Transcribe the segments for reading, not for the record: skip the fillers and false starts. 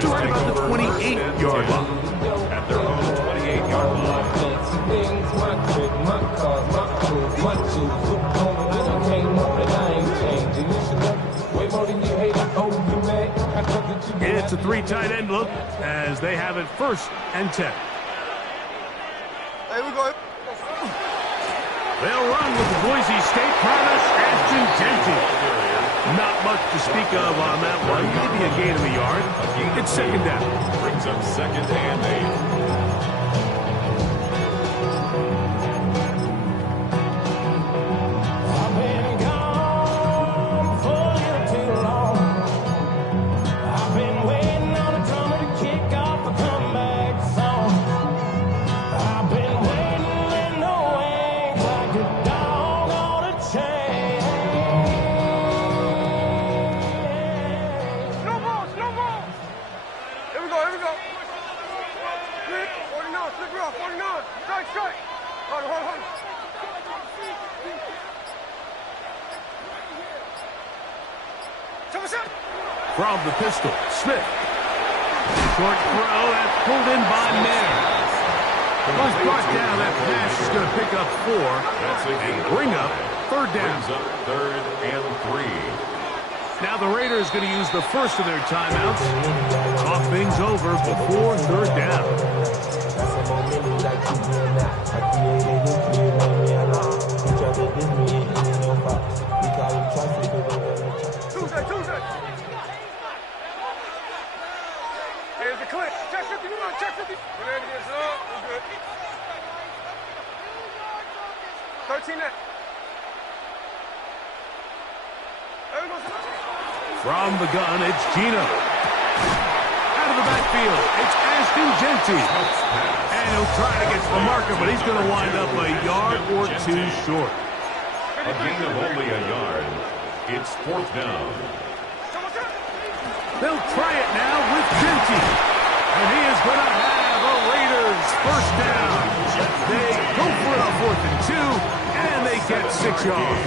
To right about the 28-yard line. At their own 28-yard line. It's a three tight end look as they have it 1st and 10. Hey, we go. They'll run with the Boise State promise, Ashton. Not much to speak of on that one. Maybe a gain of a yard. It's 2nd down. Brings up 2nd and 8. From the pistol, Smith. Short throw, that's pulled in by Mayer. Once brought down, that pass is going to pick up 4 and bring up 3rd down. Brings up 3rd and 3. Now the Raiders going to use the first of their timeouts. Talk things over before 3rd down. Tuesday. Here's the clip. Check 50, come on, check 50. We're good. 13 net. From the gun, it's Gino. Out of the backfield, it's Ashton Genty. And he'll try to get to the marker, but he's going to wind up a yard or 2 short. A gain of only a yard. It's 4th down. They'll try it now with Genty. And he is going to have a Raiders 1st down. They go for it on 4th and 2, and they get 6 yards.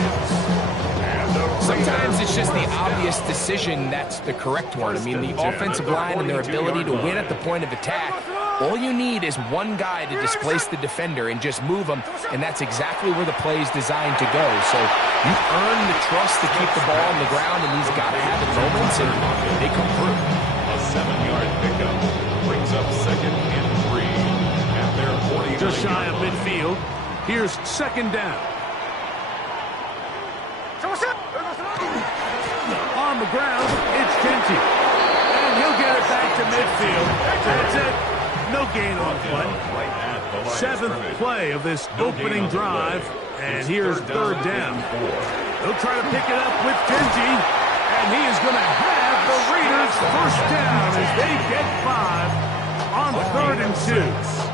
Sometimes it's just the obvious decision that's the correct one. I mean, the offensive line and their ability to win at the point of attack, all you need is one guy to displace the defender and just move him, and that's exactly where the play is designed to go. So you earn the trust to keep the ball on the ground in these gotta-have-it moments, and they come through. A 7-yard pickup brings up 2nd and 3 at their 40. Just shy of midfield. Here's 2nd down. On the ground, it's Genty. And he'll get it back to midfield. That's it. No gain on play. 7th play of this opening drive. And here's 3rd down. They'll try to pick it up with Genty. And he is going to have the Raiders 1st down as they get 5 on 3rd and 2.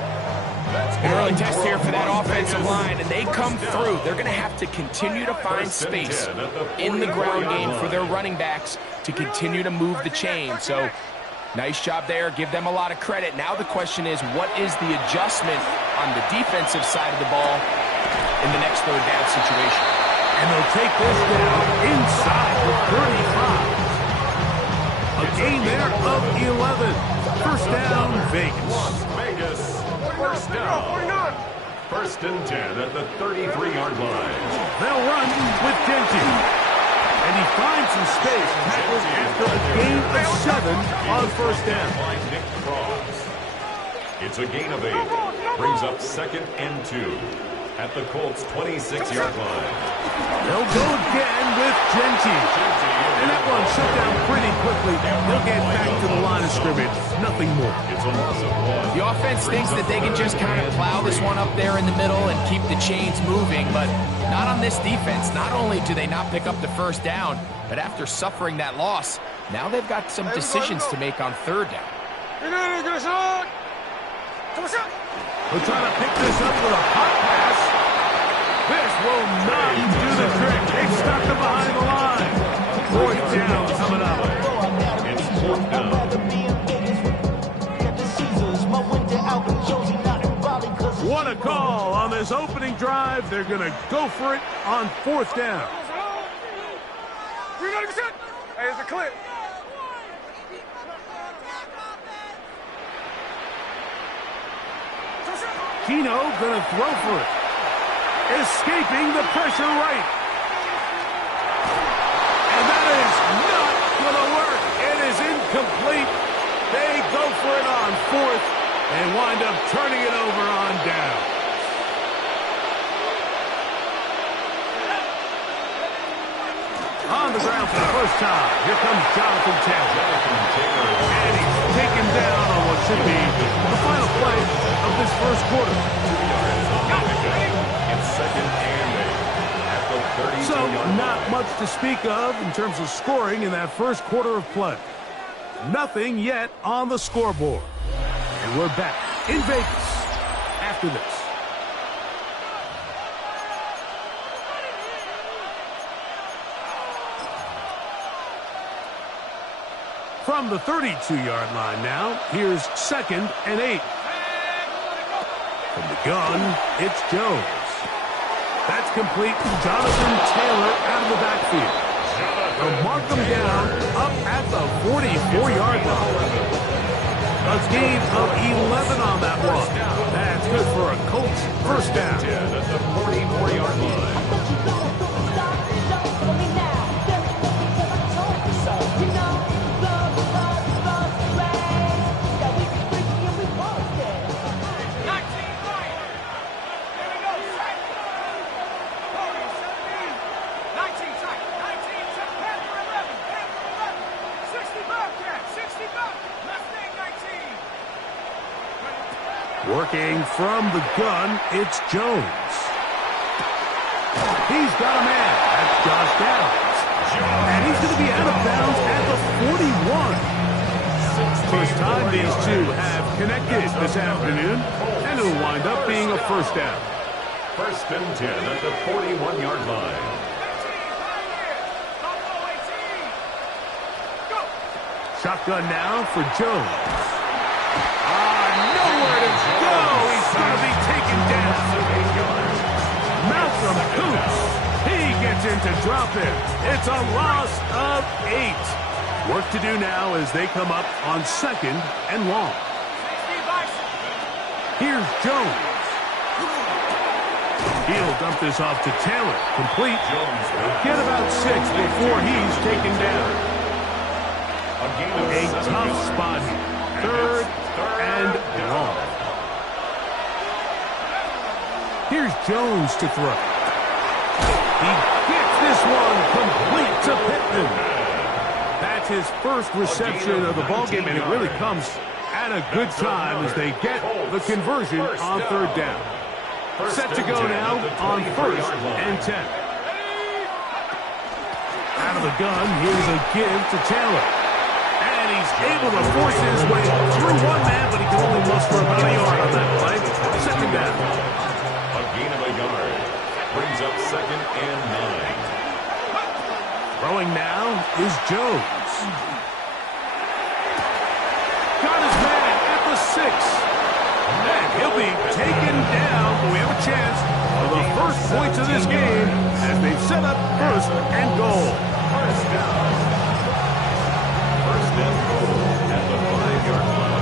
An early test here for that offensive line, and they come through. They're going to have to continue to find space in the ground game for their running backs to continue to move the chain. So, nice job there. Give them a lot of credit. Now the question is, what is the adjustment on the defensive side of the ball in the next 3rd down situation? And they'll take this down inside the 35. A gain there of 11. 1st down, Vegas. 1st down. 1st and 10 at the 33-yard line. They'll run with Genty. And he finds some space. Tackles after a gain of 7 on 1st down. It's a gain of 8. Brings up 2nd and 2 at the Colts' 26-yard line. They'll go again with Genty. And that one shut down pretty quickly. They'll get back to the line of scrimmage. Nothing more. It's a loss of 1. The offense thinks that they can just kind of plow this one up there in the middle and keep the chains moving, but not on this defense. Not only do they not pick up the 1st down, but after suffering that loss, now they've got some decisions to make on 3rd down. We're trying to pick this up with a hot pass. This will not do the trick. They stuck him behind the line. Fourth down coming up. It's fourth down. What a call on this opening drive. They're going to go for it on fourth down. Hey, it's a clip. Keno going to throw for it. Escaping the pressure right. And that is not going to work. It is incomplete. They go for it on fourth and wind up turning it over on down. On the ground for the first time. Here comes Jonathan Taylor. And he's taken down on what should be the final play of this first quarter. It's second and 8 at the 32-yard So, line. not much to speak of in terms of scoring in that first quarter of play. Nothing yet on the scoreboard. And we're back in Vegas after this. From the 32-yard line now, here's second and 8. From the gun, it's Jones. That's complete. Jonathan Taylor out of the backfield. They'll mark him down up at the 44-yard line. A gain of 11 on that one. That's good for a Colts first down. At the 44-yard line. Working from the gun, it's Jones. He's got a man. That's Josh Downs. And he's going to be out of bounds at the 41. First time these two have connected this afternoon, and it'll wind up being a first down. First and 10 at the 41-yard line. Shotgun now for Jones. Nowhere to go. He's going to be taken down. Malcolm Coops. He gets in to drop it. It's a loss of 8. Work to do now as they come up on second and long. Here's Jones. He'll dump this off to Taylor. Complete. Get about 6 before he's taken down. A tough spot here. Third and long. Here's Jones to throw. He gets this one complete to Pittman. That's his first reception of the ballgame, and it really comes at a good time as they get the conversion on third down. Set to go now on first and 10. Out of the gun, here's a give to Taylor. And he's able to force his way through one man, but he can only muster about a yard on that play. Second down. A gain of a yard. Brings up second and 9. Throwing now is Jones. Got his man at the 6. And he'll be taken down, but we have a chance for the first points of this game as they set up first and goal. First down. First and goal at the 5-yard line.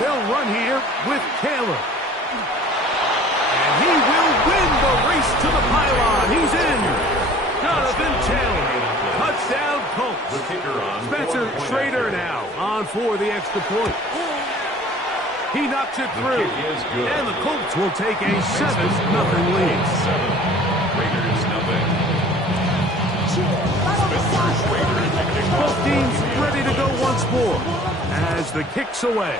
They'll run here with Taylor. And he will win the race to the pylon. He's in. Jonathan Taylor. Touchdown Colts. The kicker on. Spencer Schrader now on for the extra point. He knocks it through. And the Colts will take a 7-0 lead. 7. Raiders nothing. Spencer Schrader. Both teams ready to go once more as the kick's away.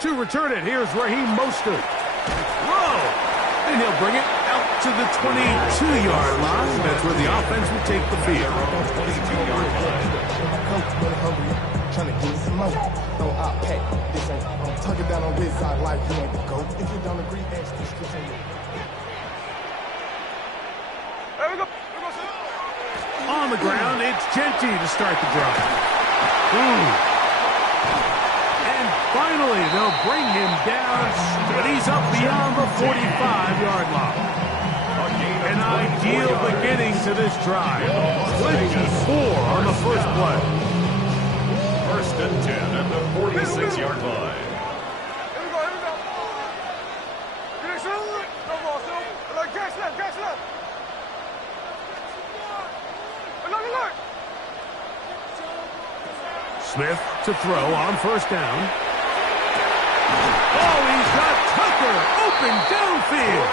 To return it, here's Raheem Mostert. Whoa! And he'll bring it out to the 22-yard line. That's where the offense will take the field. 22-yard line. Trying to give me some more. No, I'll pay. This ain't, I'm tugging down on this side like you ain't the GOAT. If you don't agree, ask this question. There we go. On the ground, it's Genty to start the drive. And finally, they'll bring him down, but he's up beyond the 45-yard line. An ideal beginning to this drive. With 4 on the first play. First and 10 at the 46-yard line. Here we go. Get it, shoot. No ball, shoot. Like, catch left. Look. Smith to throw on first down. Oh, he's got Tucker open downfield.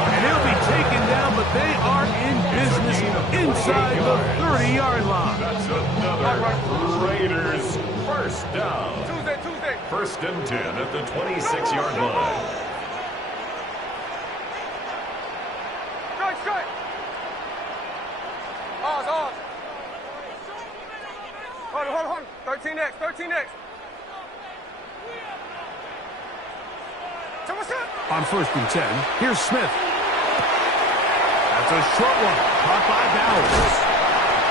And he'll be taken down, but they are in business inside the 30-yard line. That's another Raiders first down. Tuesday. First and 10 at the 26-yard line. Strike. Ours. Hold on. 13X. On first and 10, here's Smith. That's a short one, caught by Bowers.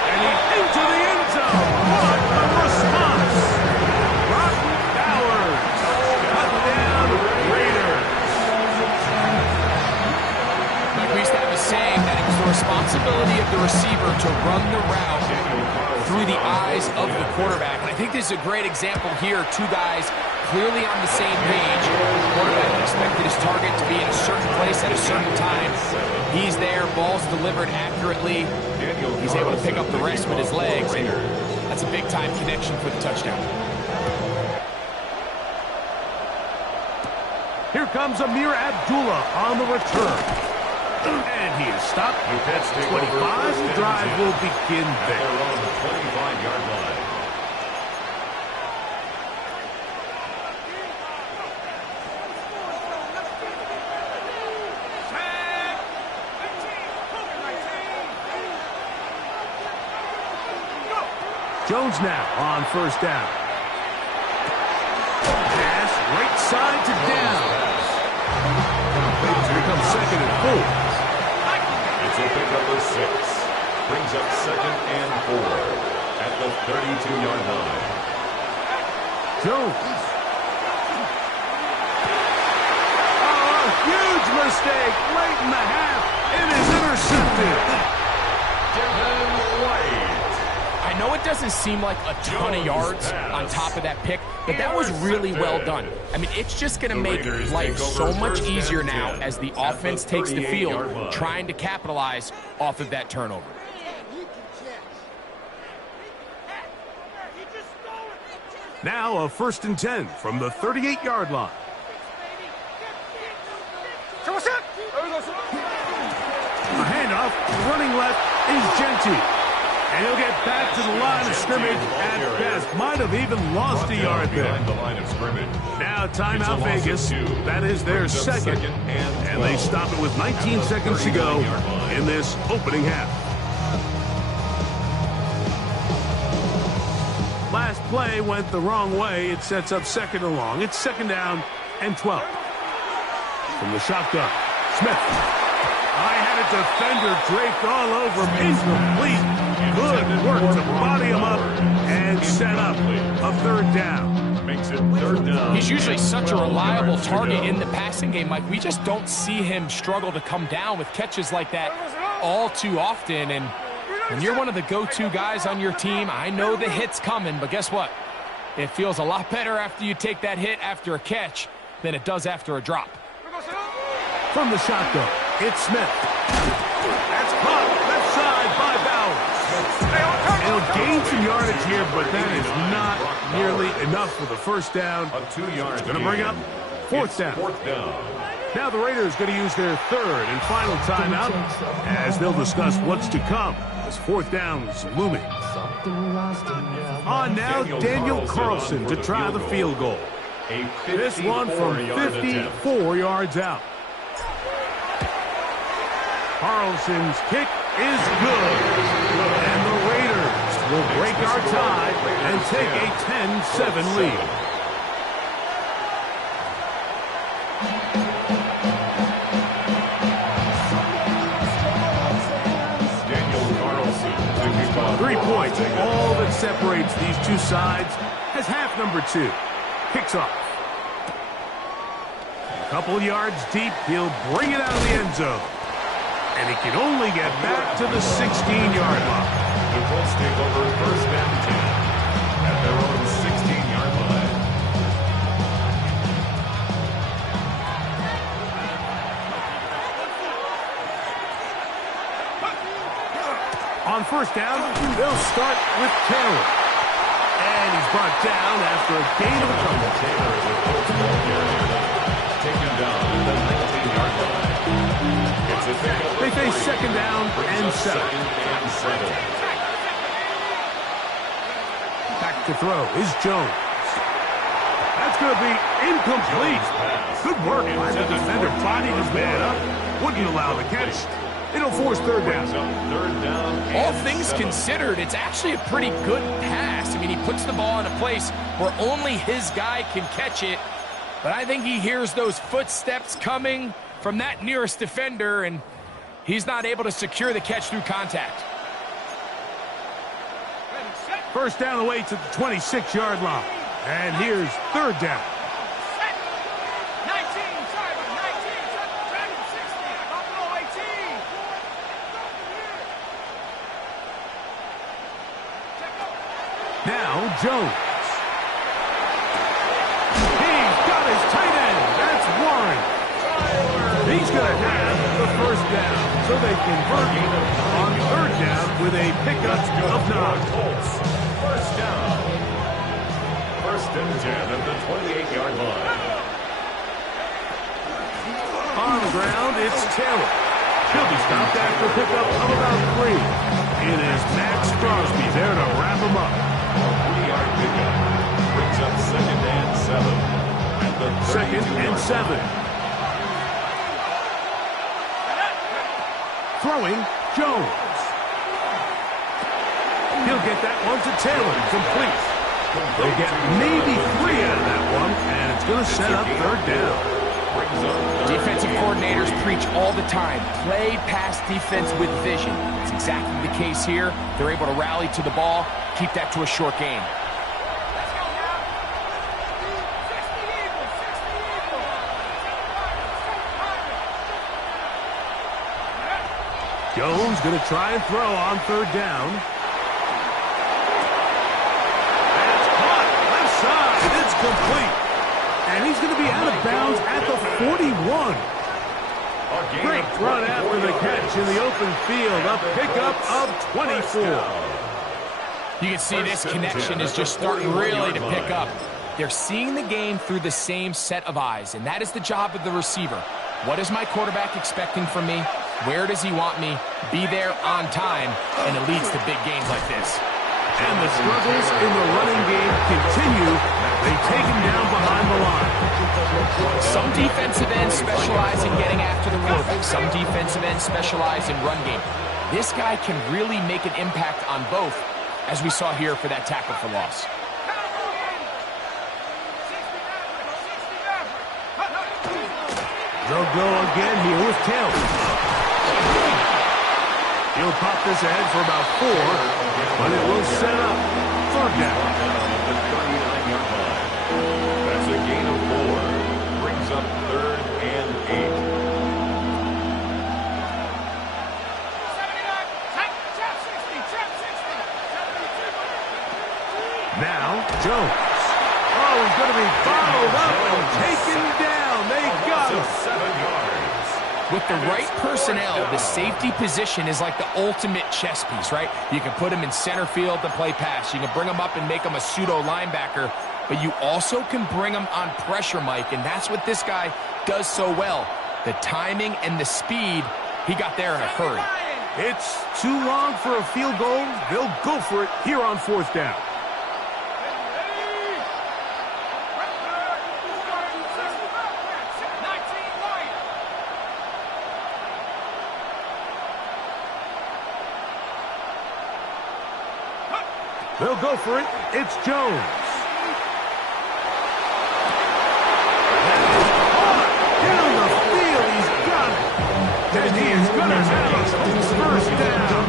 And he's into the end zone. What a response! Brock Bowers, touchdown Raiders. Like we used to have a saying that it was the responsibility of the receiver to run the route through the eyes of the quarterback. And I think this is a great example here. Two guys clearly on the same page. The quarterback expected his target to be in a certain place at a certain time. He's there, ball's delivered accurately. He's able to pick up the rest with his legs, and that's a big-time connection for the touchdown. Here comes Amir Abdullah on the return. And he is stopped. 25, the drive will begin there. They're on the 25-yard line. Jones now on first down. Pass right side to down. Here comes second and 4. It's a pickup of 6. Brings up second and 4 at the 32-yard line. Jones. Oh, a huge mistake late in the half. It is intercepted. Devin White. I know it doesn't seem like a ton of yards on top of that pick, but that was really well done. I mean, it's just going to make life so much easier now as the offense takes the field, trying to capitalize off of that turnover. Now a first and 10 from the 38-yard line. A handoff, running left is Genty. And he'll get back to the line of scrimmage at best. Might have even lost a yard there. Now timeout Vegas. That is their second. And they stop it with 19 seconds to go in this opening half. Last play went the wrong way. It sets up second and long. It's second down and 12. From the shotgun, Smith. I had a defender draped all over him. Incomplete. Good work to body him up and set up a third down. Makes it third down. He's usually such a reliable target in the passing game, Mike. We just don't see him struggle to come down with catches like that all too often. And when you're one of the go-to guys on your team, I know the hit's coming, but guess what? It feels a lot better after you take that hit after a catch than it does after a drop. From the shotgun, it's Smith. That's caught left side by Bowers. He'll gain some yardage here, but that is not nearly enough for the first down. A 2-yard Going to bring up fourth down. Now the Raiders going to use their third and final timeout as they'll discuss what's to come as fourth down is looming. On now, Daniel Carlson to try the field goal. This one from 54 yards out. Carlson's kick is good. And the Raiders will break our tie and take a 10-7 lead. Daniel Carlson to kick off. 3 points, all that separates these two sides, as half number 2 kicks off. A couple yards deep, he'll bring it out of the end zone. And he can only get back to the 16-yard line. The Colts take over first and 10 at their own 16-yard line. On first down, they'll start with Taylor. And he's brought down after a gain of a couple. Taylor is a Colts ball carrier. Taken down at the 19-yard line. It's a pickup. They face second down and 7. Back to throw is Jones. That's going to be incomplete. Good work by the defender. Bodied his man up. Wouldn't allow the catch. It'll force third down. All things considered, it's actually a pretty good pass. I mean, he puts the ball in a place where only his guy can catch it. But I think he hears those footsteps coming from that nearest defender, and he's not able to secure the catch through contact. First down away to the 26-yard line. And here's third down. Now Jones. He's got his tight end. That's Warren. He's going to have the first down. So they convert on third down with a pickup of 9. First down. First and 10 at the 28-yard line. On the ground, it's Taylor. He'll be stopped after a pickup of about 3. It is Max Crosby there to wrap him up. 3-yard pickup brings up second and 7 at the 2nd and 7. Throwing, Jones. He'll get that one to Taylor, complete. They get maybe 3 out of that one, and it's going to set up third down. Defensive coordinators preach all the time, play pass defense with vision. It's exactly the case here. They're able to rally to the ball, keep that to a short game. Jones going to try and throw on third down. That's caught. Left side. It's complete. And he's going to be out of bounds at the 41. Great run after the catch in the open field. A pickup of 24. You can see this connection is just starting really to pick up. They're seeing the game through the same set of eyes, and that is the job of the receiver. What is my quarterback expecting from me? Where does he want me? Be there on time, and it leads to big games like this. And the struggles in the running game continue. They take him down behind the line. Some defensive ends specialize in getting after the quarterback. Some defensive ends specialize in run game. This guy can really make an impact on both, as we saw here for that tackle for loss. They'll go again here with Taylor. He'll pop this ahead for about 4, but it will set up third down. At the 39-yard line. That's a gain of 4. Brings up third and 8. Now, Jones. Oh, he's going to be followed up and taken down. They got him. 7 yards. With the right personnel, the safety position is like the ultimate chess piece, right? You can put him in center field to play pass. You can bring him up and make him a pseudo linebacker, but you also can bring him on pressure, Mike, and that's what this guy does so well. The timing and the speed, he got there in a hurry. It's too long for a field goal. They'll go for it here on fourth down. They'll go for it. It's Jones. That is hard. Down the field. He's got it. And he is going to have a first down.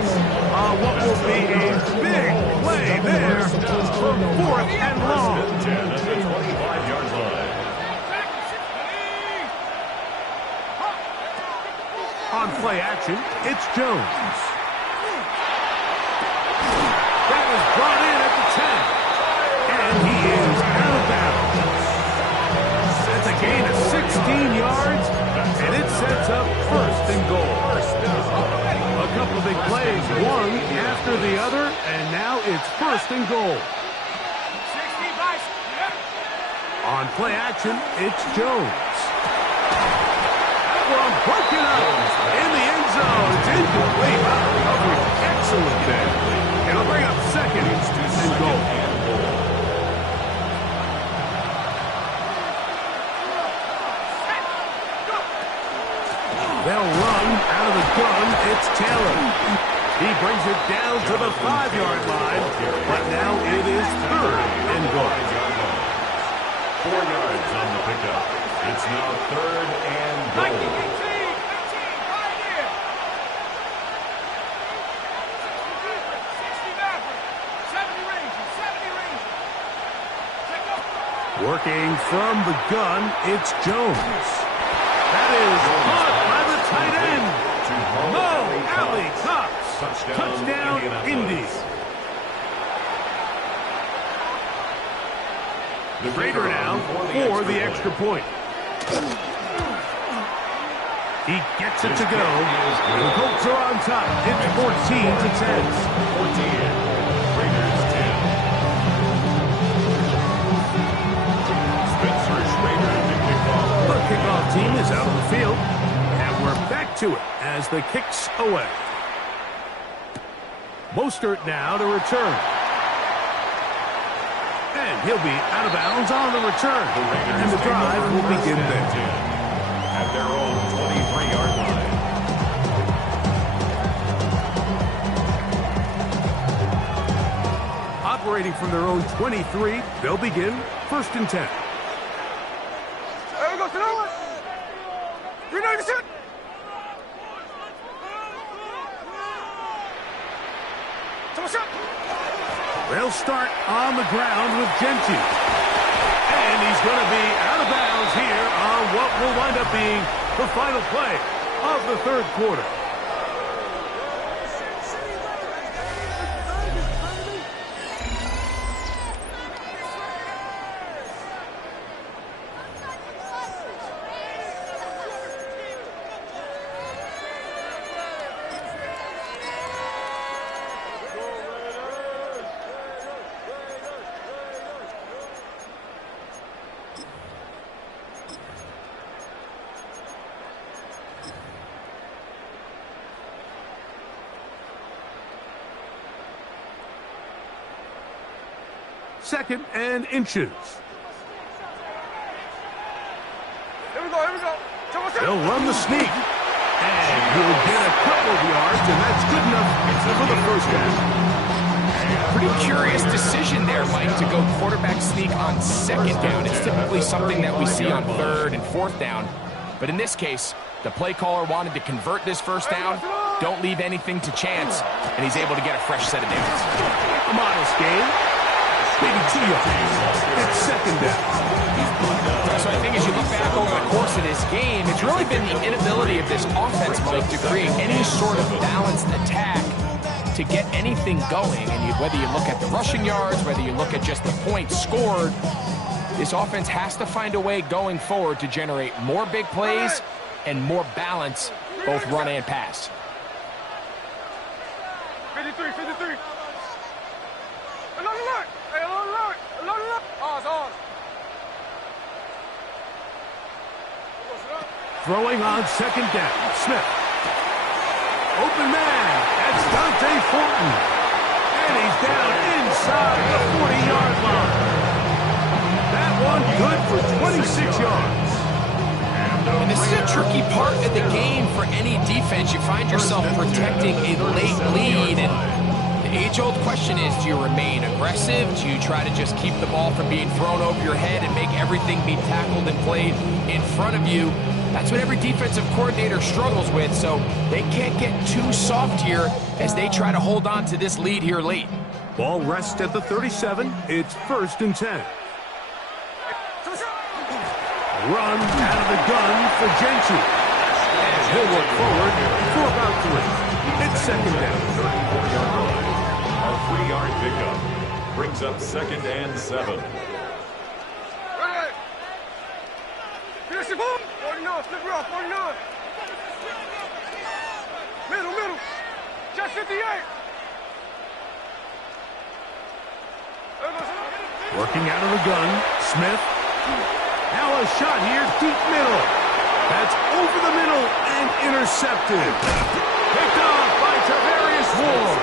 What will be a big play there for 4th and long. 10 at the 25-yard line. On play action, it's Jones. That is brought in at the 10. And he is out of bounds. That's a gain of 16 yards, and it sets up 1st and goal. A couple of big plays, one after the other, and now it's 1st and goal. On play action, it's Jones. Well, broken up in the end zone. It's incomplete. Recovery excellent there. It'll bring up 2nd and goal. They'll run out of the gun. It's Taylor. He brings it down to the 5-yard line, but now it is 3rd and goal. 4 yards on the pickup. It's now 3rd and goal. Working from the gun, it's Jones. That is caught by the tight end. Mo Alley Cox. Touchdown, Indy. The Raider now for the extra point. He gets it to go. The Colts are on top. It's 14-10. 14. Raiders 10. The kickoff team is out on the field, and we're back to it as the kick's away. Mostert now to return. And he'll be out of bounds on the return. And the drive will begin there. At their own 23-yard line. Operating from their own 23, they'll begin 1st and 10. There we go, sit down. Ready to sit. They'll start on the ground with Genty. And he's going to be out of bounds here on what will wind up being the final play of the 3rd quarter. Second and inches. Here we go, here we go. They'll run the sneak. And he'll get a couple of yards, and that's good enough for the 1st down. Pretty curious decision there, Mike, to go quarterback sneak on 2nd down. It's typically something that we see on 3rd and 4th down. But in this case, the play caller wanted to convert this 1st down, don't leave anything to chance, and he's able to get a fresh set of downs. A modest game. Maybe 2 yards. It's 2nd down. So I think as you look back over the course of this game, it's really been the inability of this offense, Mike, to create any sort of balanced attack to get anything going. And whether you look at the rushing yards, whether you look at just the points scored, this offense has to find a way going forward to generate more big plays and more balance, both run and pass. 53, 53. Another look. Hey, another look. Another look. Ours. Throwing on 2nd down. Smith. Open man. That's Dante Fortin. And he's down inside the 40-yard line. That one good for 26 yards. And this is a tricky part of the game for any defense. You find yourself protecting a late lead, and The age-old question is, do you remain aggressive? Do you try to just keep the ball from being thrown over your head and make everything be tackled and played in front of you? That's what every defensive coordinator struggles with, so they can't get too soft here as they try to hold on to this lead here late. Ball rests at the 37. It's 1st and 10. Run out of the gun for Gentry. And he'll work forward for about 3. It's 2nd down. A 3-yard pickup brings up 2nd and 7. Finish the ball. 49, flip it off, 49. Middle. Just 58. Working out of the gun, Smith. Now a shot here, deep middle. That's over the middle and intercepted. Picked off by Tarvarius Ward.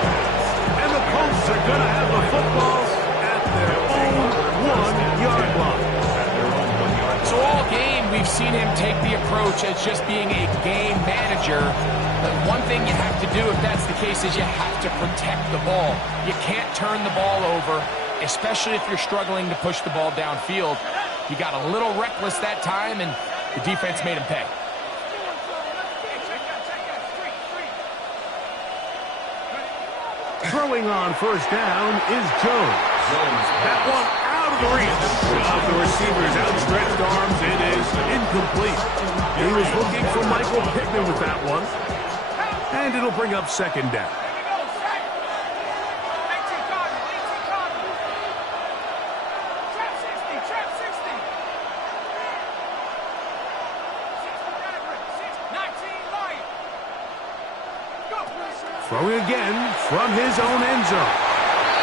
And the Colts are going to have the football at their own 1-yard line. So all game, we've seen him take the approach as just being a game manager. But one thing you have to do if that's the case is you have to protect the ball. You can't turn the ball over, especially if you're struggling to push the ball downfield. He got a little reckless that time, and the defense made him pay. Throwing on 1st down is Jones. That one out of the reach of the receiver's outstretched arms. It is incomplete. He was looking for Michael Pittman with that one. And it'll bring up 2nd down. Throwing again from his own end zone.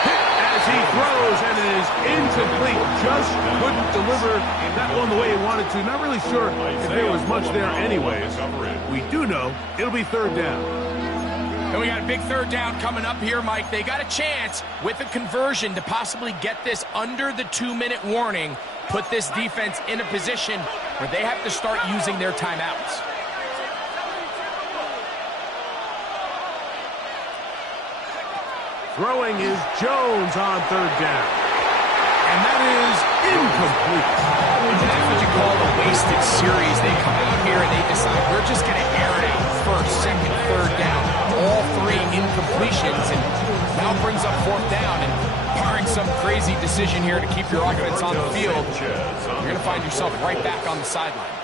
Hit as he throws, and it is incomplete. Just couldn't deliver that one the way he wanted to. Not really sure if there was much there anyways. We do know it'll be 3rd down. And we got a big 3rd down coming up here, Mike. They got a chance with a conversion to possibly get this under the 2-minute warning, put this defense in a position where they have to start using their timeouts. Throwing is Jones on 3rd down. And that is incomplete. That's what you call a wasted series. They come out here and they decide, we're just going to air it out. 1st, 2nd, 3rd down. All 3 incompletions, and now brings up 4th down. And barring some crazy decision here to keep your offense on the field, you're going to find yourself right back on the sideline.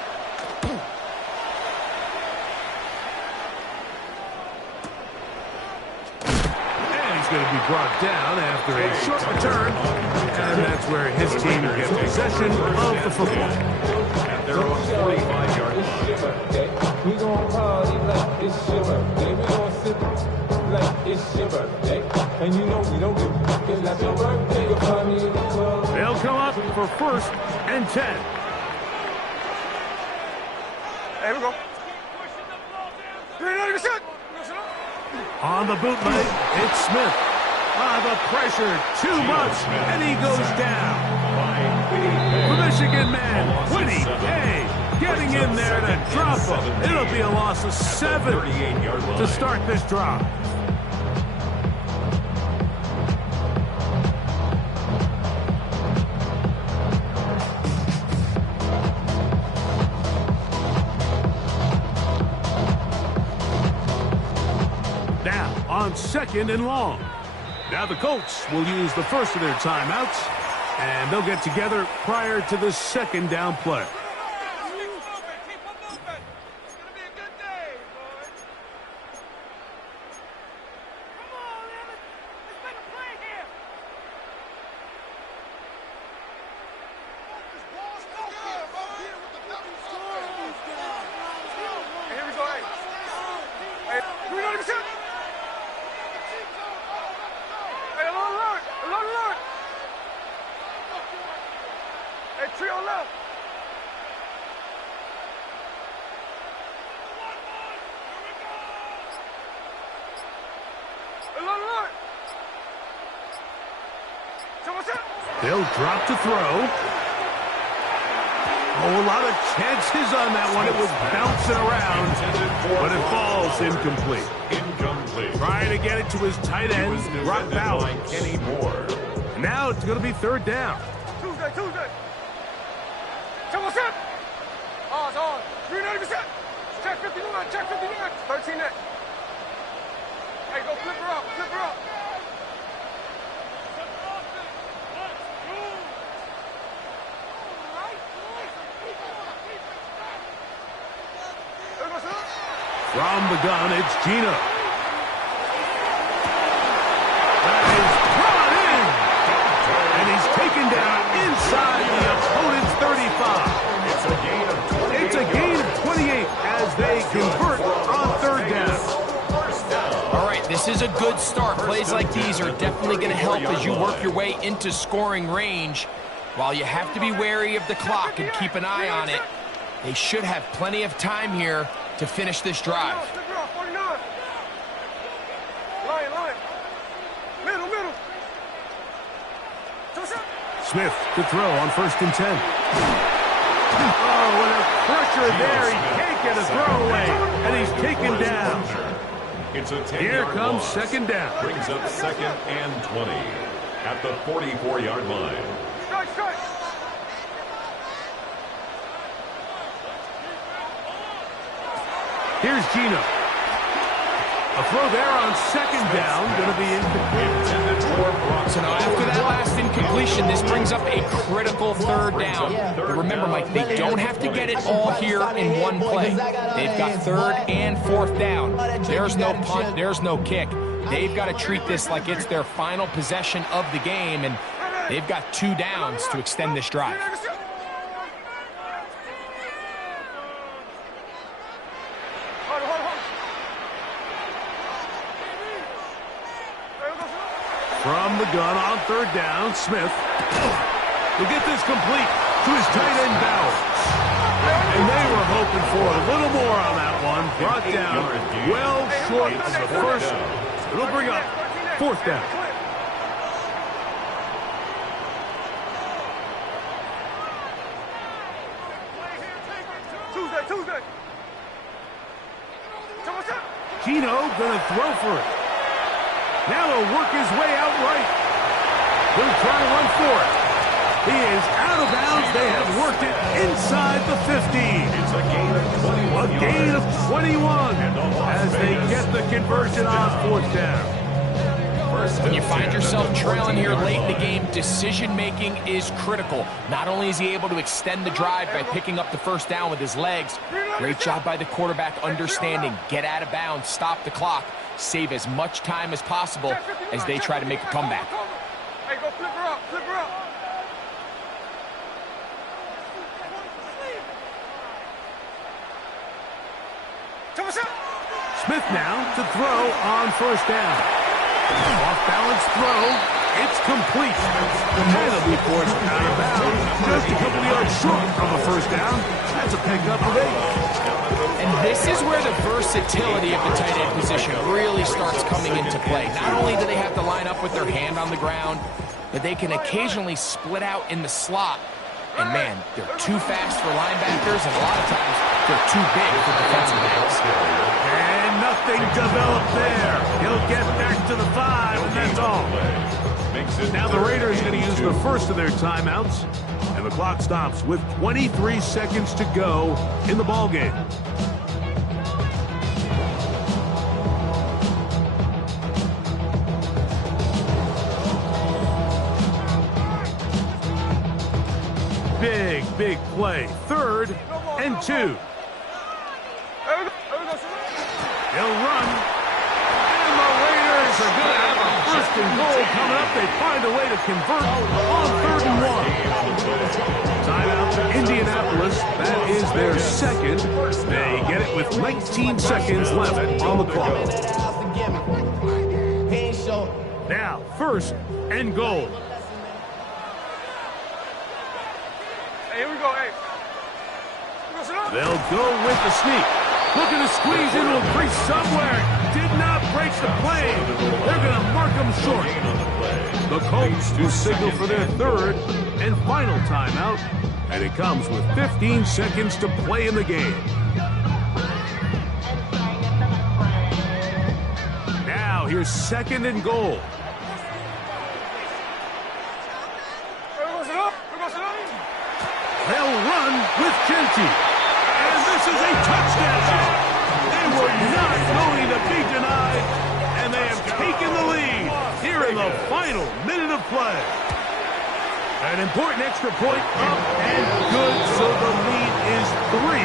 Going to be brought down after a short return, and that's where his team will get possession of the football. At their own 45-yard line. We gon' party like it's your birthday. We gon' sip like it's your birthday. And you know we don't give a fuck. It's like your birthday. You'll find me in the club. They'll come up for 1st and 10. Here we go. 390%. On the bootleg, it's Smith. The pressure, too much, and he goes down. The Michigan man, Whitty, getting in there to drop him. It'll be a loss of 7 to start this drive. Now, on 2nd and long. Now the Colts will use the first of their timeouts, and they'll get together prior to the 2nd down play. They'll drop to throw. Oh, a lot of chances on that one. It was bouncing around, but it falls incomplete. penalty. Trying to get it to his tight end, Rock Bauer. Kenny Moore. Now it's going to be third down. Tuesday. Check what's up. It's on. 390%. Check 59. 13 next. Hey, go flip her up. From the gun, it's Gino. That is brought in. And he's taken down inside the opponent's 35. It's a gain of 28 as they convert on third down. All right, this is a good start. Plays like these are definitely going to help as you work your way into scoring range. While you have to be wary of the clock and keep an eye on it, they should have plenty of time here to finish this drive. Middle. Smith to throw on 1st and 10. Oh, with a pressure there, he can't get a throwaway, and he's taken down. It's a 10-yard Here comes loss. second down. Brings up 2nd and 20 at the 44-yard line. Strike. Here's Gino. A throw there on 2nd down, going to be incomplete. So now after that last incompletion, this brings up a critical third down. But remember, Mike, they don't have to get it all here in one play. They've got 3rd and 4th down. There's no punt, there's no kick. They've got to treat this like it's their final possession of the game, and they've got 2 downs to extend this drive. From the gun on 3rd down, Smith will get this complete to his tight end, Bauer. And they were hoping for a little more on that one. Brought down well short of the first. It'll bring up 4th down. Tuesday. Gino gonna throw for it. Now he'll work his way out right. He'll try to run for it. He is out of bounds. They have worked it inside the 15. It's a gain of 21. A gain of 21 as they get the conversion on 4th down. When you find yourself trailing here late in the game, decision-making is critical. Not only is he able to extend the drive by picking up the 1st down with his legs, great job by the quarterback understanding, get out of bounds, stop the clock, save as much time as possible as they try to make a comeback. Hey, go flip her up. Smith now to throw on 1st down. Off-balance throw. It's complete. And it'll be forced out of bounds. Just a couple yards short of a 1st down. That's a pickup of 8. And this is where the versatility of the tight end position really starts coming into play. Not only do they have to line up with their hand on the ground, but they can occasionally split out in the slot. And man, they're too fast for linebackers, and a lot of times they're too big for defensive backs. And nothing developed there. He'll get back to the 5, and that's all. Now the Raiders are going to use the first of their timeouts, and the clock stops with 23 seconds to go in the ballgame. Big play. 3rd and 2. He'll run. And the Raiders are going to have a 1st and goal coming up. They find a way to convert on 3rd and 1. Timeout to Indianapolis. That is their 2nd. They get it with 19 seconds left on the clock. Now, 1st and goal. Here we go, hey. They'll go with the sneak. Looking to squeeze into a crease somewhere. Did not break the play. They're going to mark them short. The Colts will signal for their 3rd and final timeout. And it comes with 15 seconds to play in the game. here's 2nd and goal. They'll run with Genty. And this is a touchdown. They were not going to be denied, and they have taken the lead here in the final minute of play. An important extra point up and good, so the lead is 3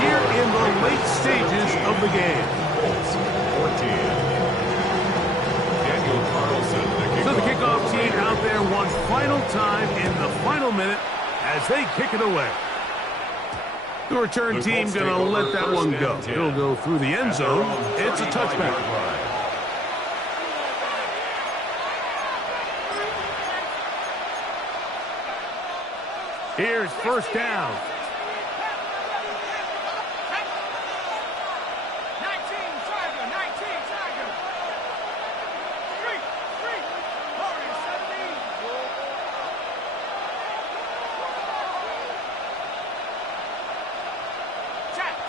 here in the late stages of the game. 14. Daniel Carlson, So the kickoff team out there one final time in the final minute as they kick it away. The return team going to let that one go. It'll go through the end zone. It's a touchback. Here's first down. 19, Tiger, 19, Tiger. 3,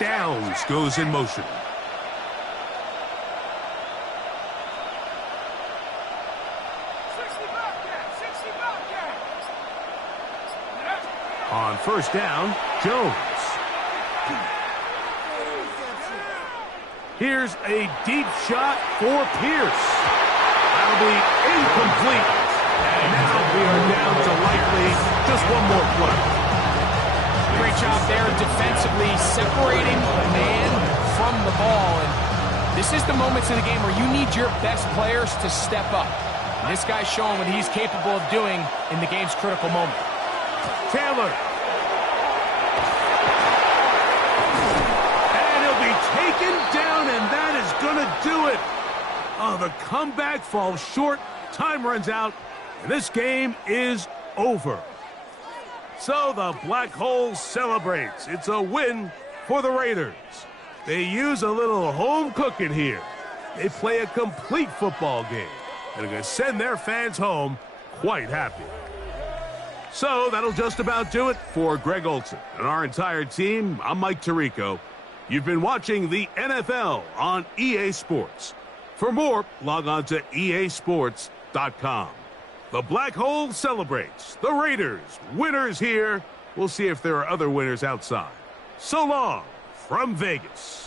17. Downs goes in motion. On first down, Jones. Here's a deep shot for Pierce. That'll be incomplete. And now we are down to likely just one more play. Great job there defensively, separating the man from the ball. And this is the moments in the game where you need your best players to step up. And this guy's showing what he's capable of doing in the game's critical moment. Taylor. And he'll be taken down, and that is going to do it. Oh, the comeback falls short. Time runs out, and this game is over. So the Black Hole celebrates. It's a win for the Raiders. They use a little home cooking here. They play a complete football game, and are going to send their fans home quite happy. So that'll just about do it for Greg Olson and our entire team. I'm Mike Tirico. You've been watching the NFL on EA Sports. For more, log on to easports.com. The Black Hole celebrates. The Raiders, winners here. We'll see if there are other winners outside. So long from Vegas.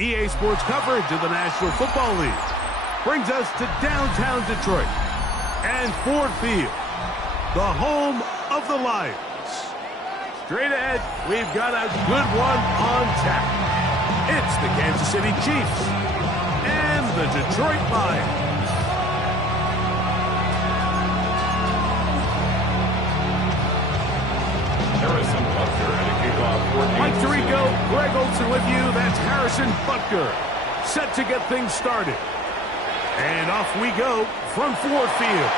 EA Sports coverage of the National Football League brings us to downtown Detroit and Ford Field, the home of the Lions. Straight ahead, we've got a good one on tap. It's the Kansas City Chiefs and the Detroit Lions. Harrison Butker at a kickoff for Mike Tirico, Greg Olson with you. That's Harrison Butker, set to get things started. And off we go from Ford Field.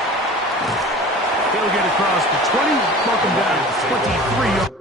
He'll get across the 20, mark him down at 23 yards.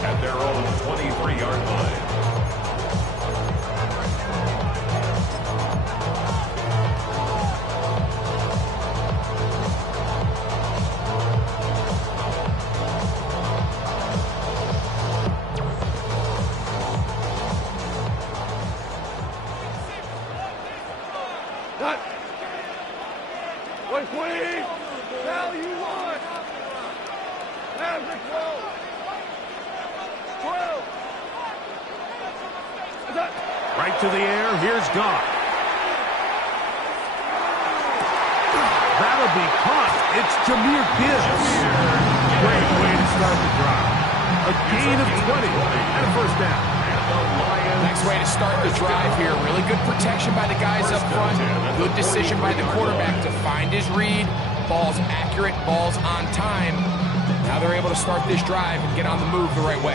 At their own 23-yard line. Cut. 120. Now you want. Average 12. 12. Right to the air. Here's Goff. That'll be caught. It's Jahmyr Gibbs. Great way to start the drive. A gain of 20 and a first down. Nice way to start the drive here. Really good protection by the guys up front. Good decision by the quarterback to find his read. Ball's accurate, ball's on time. Now they're able to start this drive and get on the move the right way.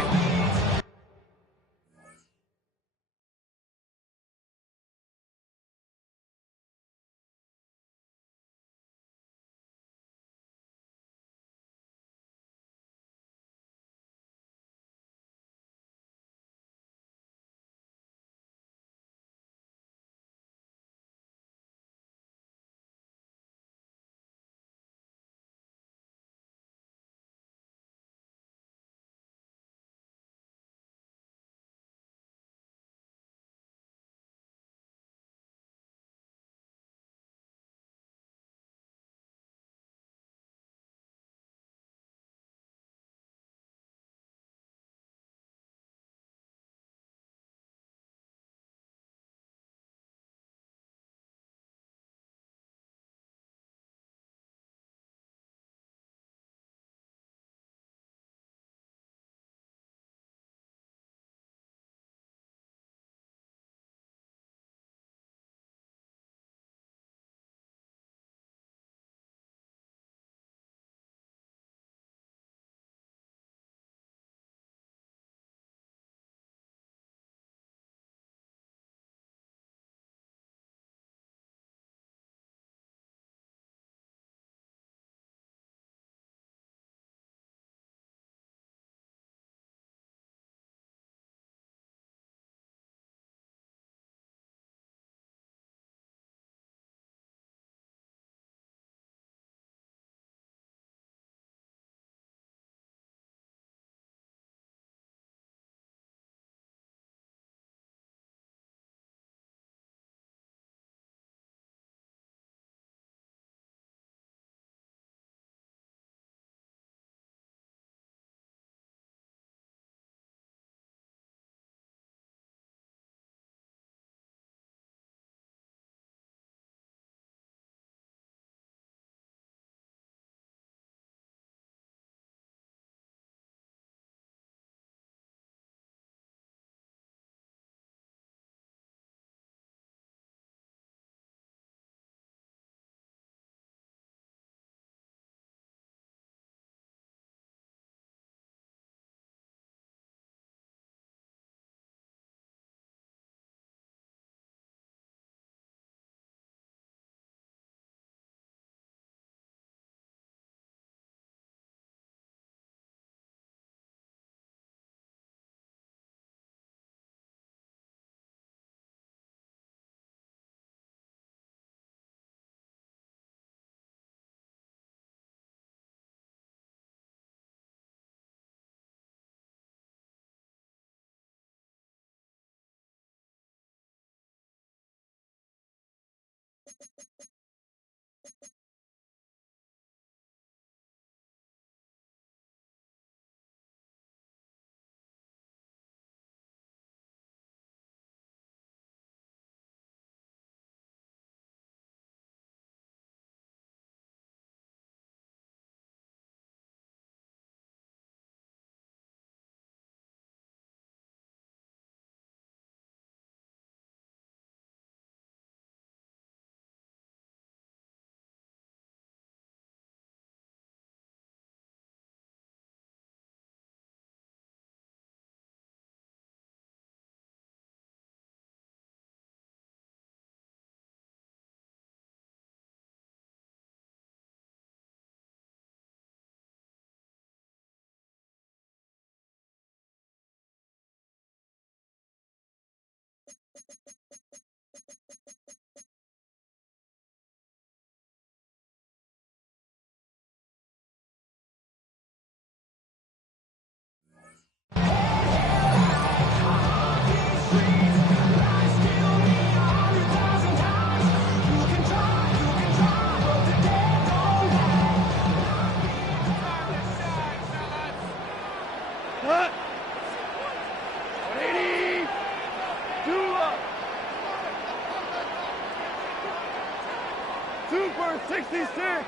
Super 66.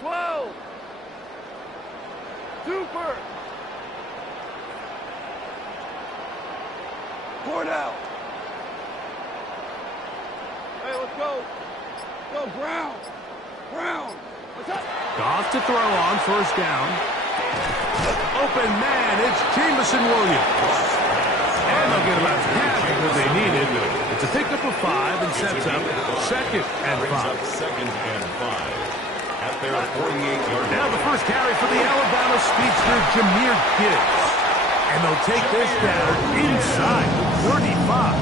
12. Super. Cornell. Hey, let's go. Go, Brown. What's up? Goff to throw on first down. Open man, it's Jameson Williams. And they'll get about half of what they needed. It's a pickup of 5 and sets up second and 5. Second and 5 at their 48-yard line. Now the first carry for the Alabama speedster, Jahmyr Gibbs. And they'll take this down inside the 35.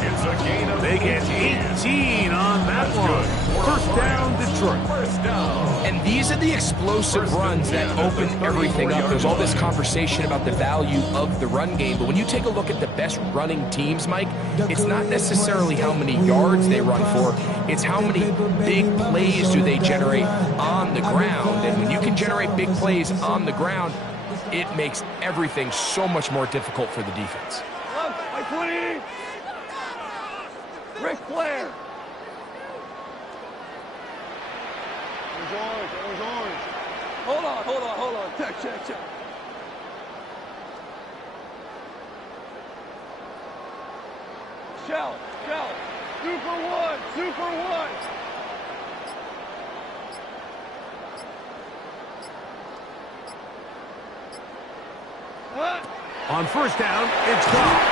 It's a gain of They get 18 on that one. First down, Detroit. First down. And these are the explosive runs that open everything up. There's all this conversation about the value of the run game, but when you take a look at the best running teams, Mike, it's not necessarily how many yards they run for, it's how many big plays do they generate on the ground. And when you can generate big plays on the ground, it makes everything so much more difficult for the defense. By 20. Ric Flair. Orange. Hold on. Check. Shell. Super one. On first down, it's Goff.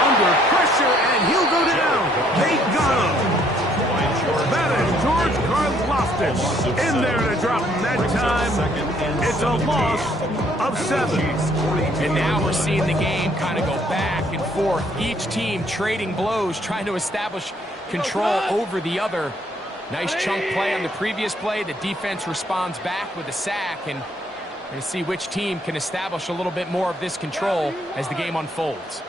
Under pressure, and he'll go down. They got him. That is George Karlaftis in there to drop him that time. It's a loss of 7. And now we're seeing the game kind of go back and forth. Each team trading blows, trying to establish control over the other. Nice chunk play on the previous play. The defense responds back with a sack, and we're going to see which team can establish a little bit more of this control as the game unfolds.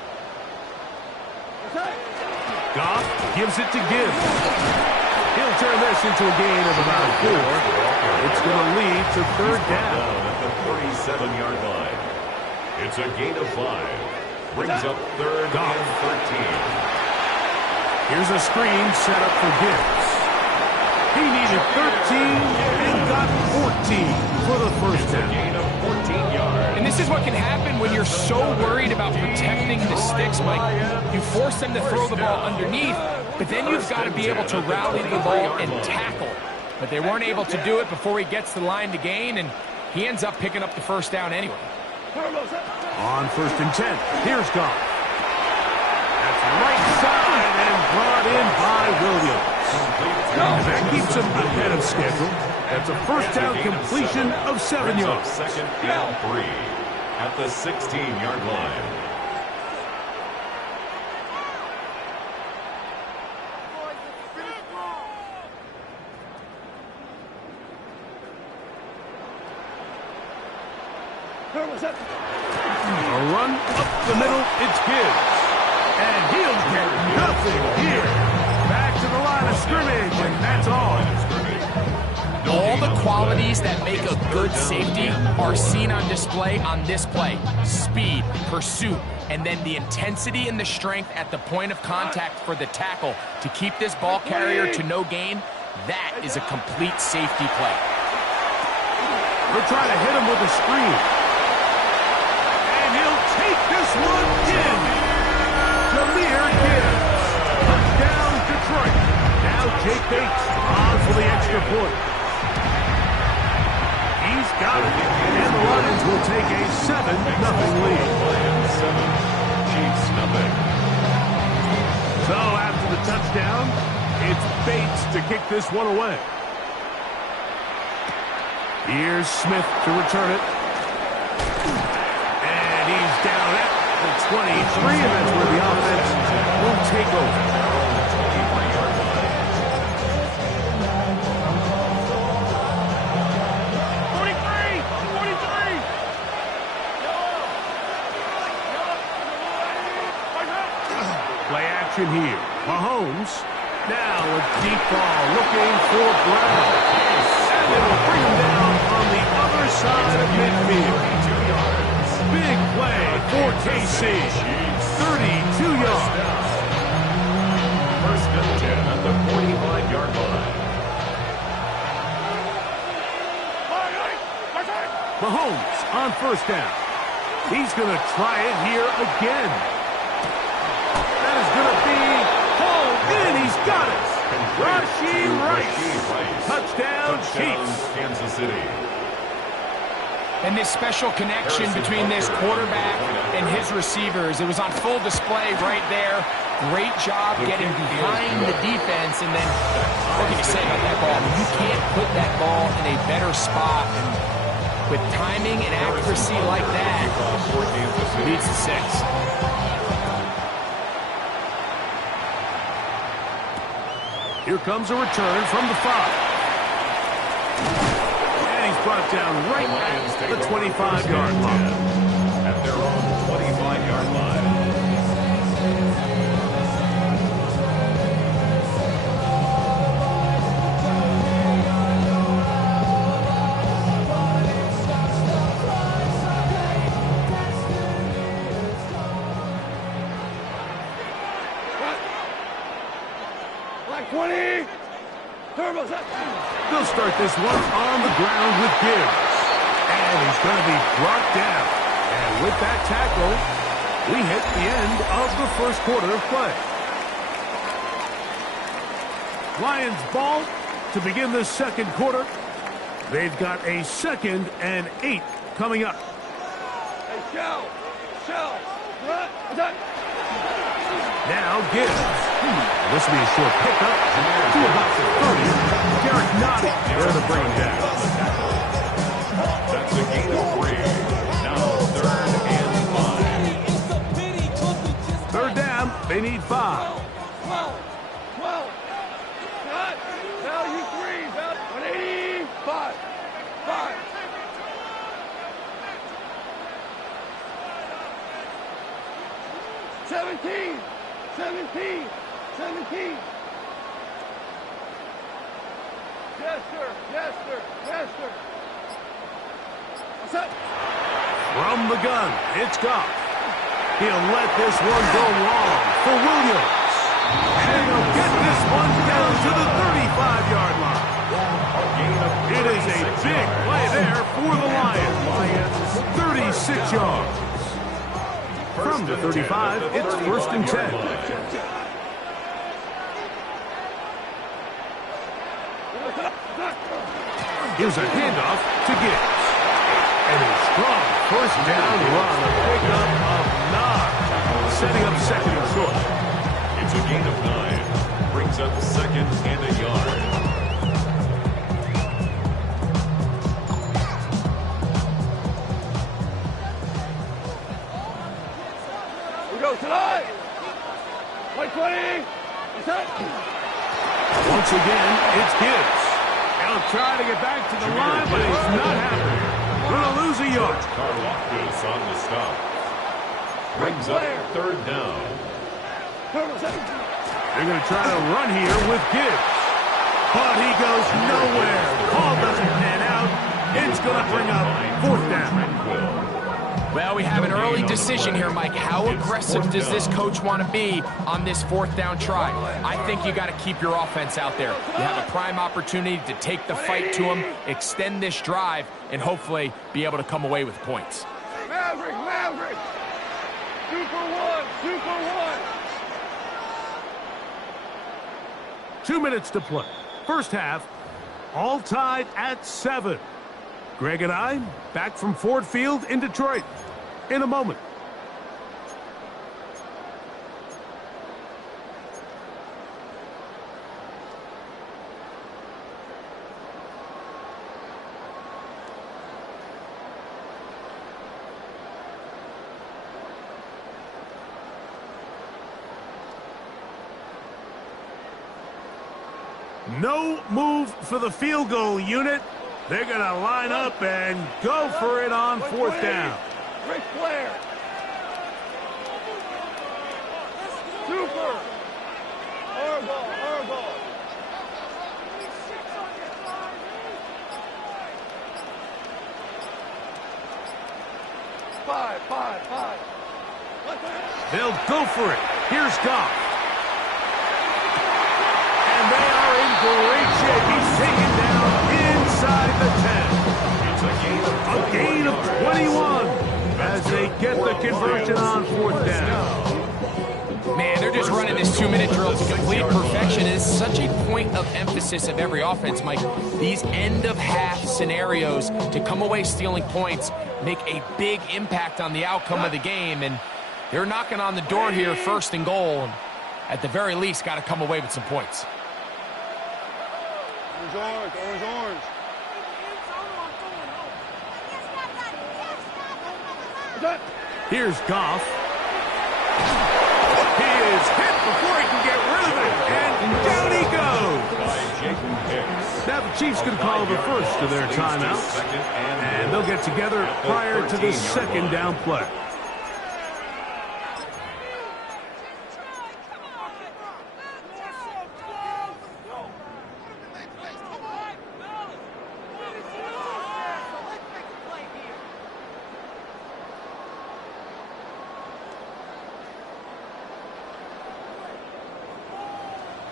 Goff gives it to Gibbs. He'll turn this into a gain of about 4. It's going to lead to third down. At the 37-yard line. It's a gain of 5. Brings up third and 13. Here's a screen set up for Gibbs. He needed 13 and got 14 for the first down. Gain of 14 yards. And this is what can happen when you're so worried about protecting the sticks, Mike. You force them to throw the ball underneath, but then you've got to be able to rally the ball and tackle. But they weren't able to do it before he gets the line to gain, and he ends up picking up the first down anyway. On first and 10, here's Goff. That's right side and brought in by Williams. That keeps him ahead of schedule. That's a first down completion of 7 yards. Second and 3 at the 16-yard line. A run up the middle, it's Gibbs. And he'll get nothing here. Back to the line of scrimmage, and that's all. All the qualities that make a good safety are seen on display on this play. Speed, pursuit, and then the intensity and the strength at the point of contact for the tackle to keep this ball carrier to no gain. That is a complete safety play. We'll try to hit him with a screen. And he'll take this one in. Jameer Gibbs. Touchdown, Detroit. Now Jake Bates on for the extra point. He's got it. And the Lions will take a 7-0 lead. Lions 7, Chiefs nothing. So after the touchdown, it's Bates to kick this one away. Here's Smith to return it. And he's down at the 23, and that's where the offense will take over. Play action here. Mahomes. Now a deep ball looking for Brown. And it'll bring him down on the other side of midfield. Big play for KC. 32 yards. First and 10 at the 45-yard line. Mahomes on first down. He's going to try it here again. That is going to be hauled in. He's got it. Rashee Rice. Touchdown, Chiefs. Kansas City. And this special connection between this quarterback and his receivers, it was on full display right there. Great job getting behind the defense. And then, what can you say about that ball? I mean, you can't put that ball in a better spot. And with timing and accuracy like that, leads to 6. Here comes a return from the 5. And he's brought down right at the 25-yard line. At their own 25-yard line. They'll start this one on the ground with Gibbs. And he's going to be brought down. And with that tackle, we hit the end of the first quarter of play. Lions ball to begin the second quarter. They've got a 2nd and 8 coming up. Now Gibbs. This will be a short pickup to about the 30. Derek Nottie there to bring him down. That's a gain of 3. Now 3rd and 5. 3rd down. They need 5. 12. Now you 3. 180. 5. 17. 17. Yes, sir. What's up? From the gun, it's Goff. He'll let this one go long for Williams. And he'll get this one down to the 35-yard line. It is a big play there for the Lions. 36 yards. From the 35, it's 1st and 10. Here's a handoff to Gibbs. And a strong first down run. A pickup of 9. Setting up 2nd and short. It's a gain of 9. Brings up 2nd and a yard. We go tonight. 120. What's up? Once again, it's Gibbs. He'll try to get back to the line, but he's not happy. Going to lose a yard. Karlaftis on the stop. Brings up 3rd down. They're going to try to run here with Gibbs. But he goes nowhere. Call doesn't pan out. It's going to bring up 4th down. Well, we have an early decision here, Mike. How aggressive does this coach want to be on this 4th down try? I think you got to keep your offense out there. You have a prime opportunity to take the fight to him, extend this drive, and hopefully be able to come away with points. Maverick, Maverick! 2 for 1, 2 for 1. 2 minutes to play. First half, all tied at 7. Greg and I back from Ford Field in Detroit in a moment. No move for the field goal unit. They're going to line up and go for it on 4th down. Ric Flair. Super. Horrible. 5. They'll go for it. Here's Goff. And they are in great shape. He's taken down inside the 10. It's a gain of 21 as they get the conversion on 4th down. Man, they're just running this 2-minute drill to complete perfection. It is such a point of emphasis of every offense, Mike. These end-of-half scenarios to come away stealing points make a big impact on the outcome of the game, and they're knocking on the door here, 1st and goal, and at the very least, got to come away with some points. Orange. Here's Goff. He is hit before he can get rid of it, and down he goes. Now the Chiefs can call the first of their timeouts, and they'll get together prior to the 2nd down play.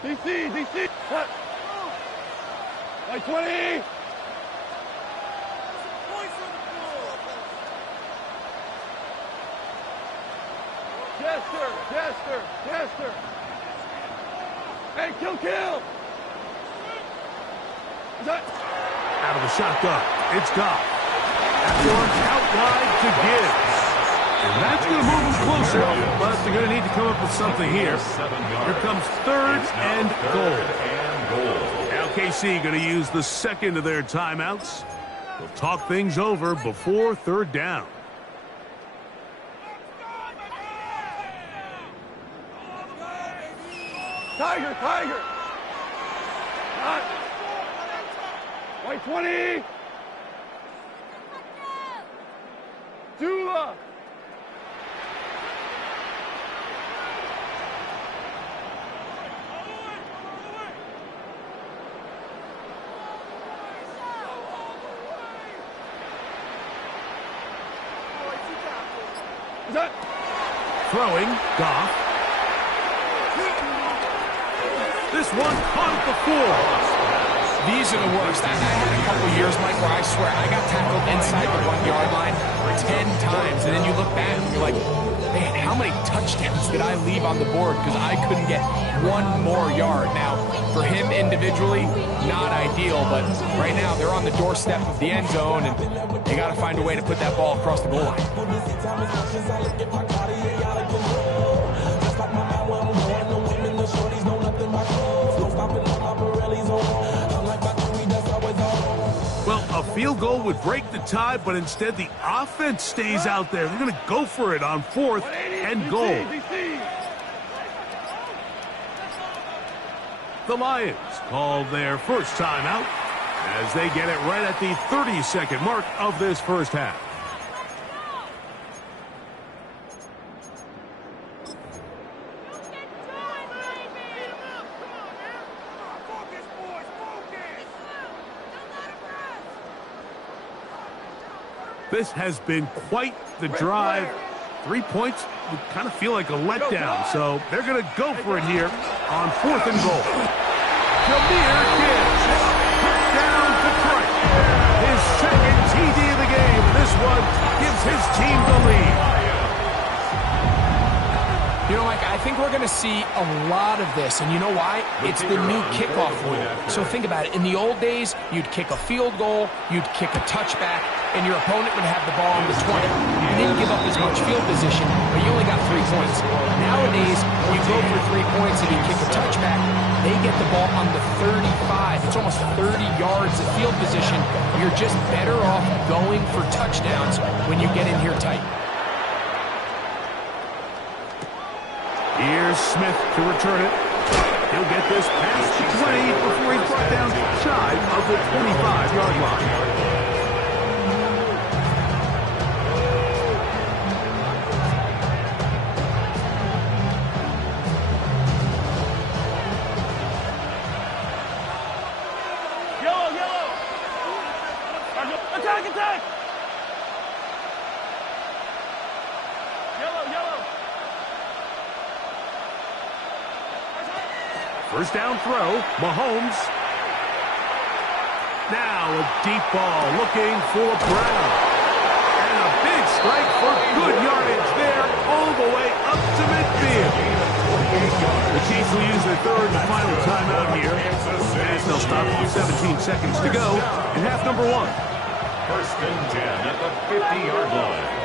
DC. Like 20. Jester. Hey, kill. Out of the shotgun, it's Goff. That's out wide to Gibbs. And that's going to move them closer, but they're going to need to come up with something here. Here comes 3rd and goal. Now KC going to use the 2nd of their timeouts. They'll talk things over before 3rd down. Tiger. White 20. Dula. Throwing, Goff. This one caught at the 4. These are the worst. I had a couple years, Mike, where I swear I got tackled inside the 1-yard line 10 times, and then you look back and you're like, man, how many touchdowns did I leave on the board because I couldn't get 1 more yard? Now, for him individually, not ideal, but right now they're on the doorstep of the end zone, and they got to find a way to put that ball across the goal line. Well, a field goal would break the tie, but instead the offense stays out there. They're going to go for it on 4th and goal. The Lions called their first timeout as they get it right at the 30-second mark of this first half. This has been quite the drive. 3 points would kind of feel like a letdown, so they're going to go for it here on 4th and goal. Jameer Gibbs, down Detroit. His second TD of the game. This one gives his team the lead. You know, Mike, I think we're going to see a lot of this, and you know why? It's the new kickoff rule. So think about it. In the old days, you'd kick a field goal, you'd kick a touchback, and your opponent would have the ball on the 20. You didn't give up as much field position, but you only got 3 points. Nowadays, you go for 3 points and you kick a touchback, they get the ball on the 35. It's almost 30 yards of field position. You're just better off going for touchdowns when you get in here tight. Here's Smith to return it. He'll get this past the 20 before he's brought down shy of the 25-yard line. Yellow! Attack! Yellow! First down throw, Mahomes. Now a deep ball looking for Brown. And a big strike for good yardage there all the way up to midfield. The Chiefs will use their third and final timeout here. As they'll stop with 17 seconds to go in half number 1. 1st and 10 at the 50-yard line.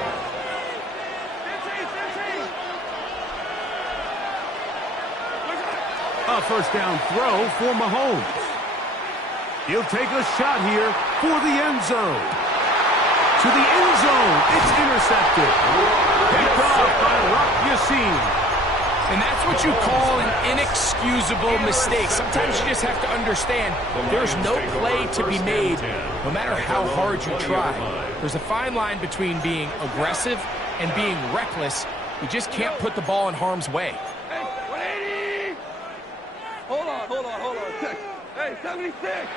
A first down throw for Mahomes. He'll take a shot here for the end zone. To the end zone. It's intercepted. Picked off by Rock Yassin. And that's what you call an inexcusable mistake. Sometimes you just have to understand there's no play to be made, no matter how hard you try. There's a fine line between being aggressive and being reckless. You just can't put the ball in harm's way. Hold on. Hey, 76.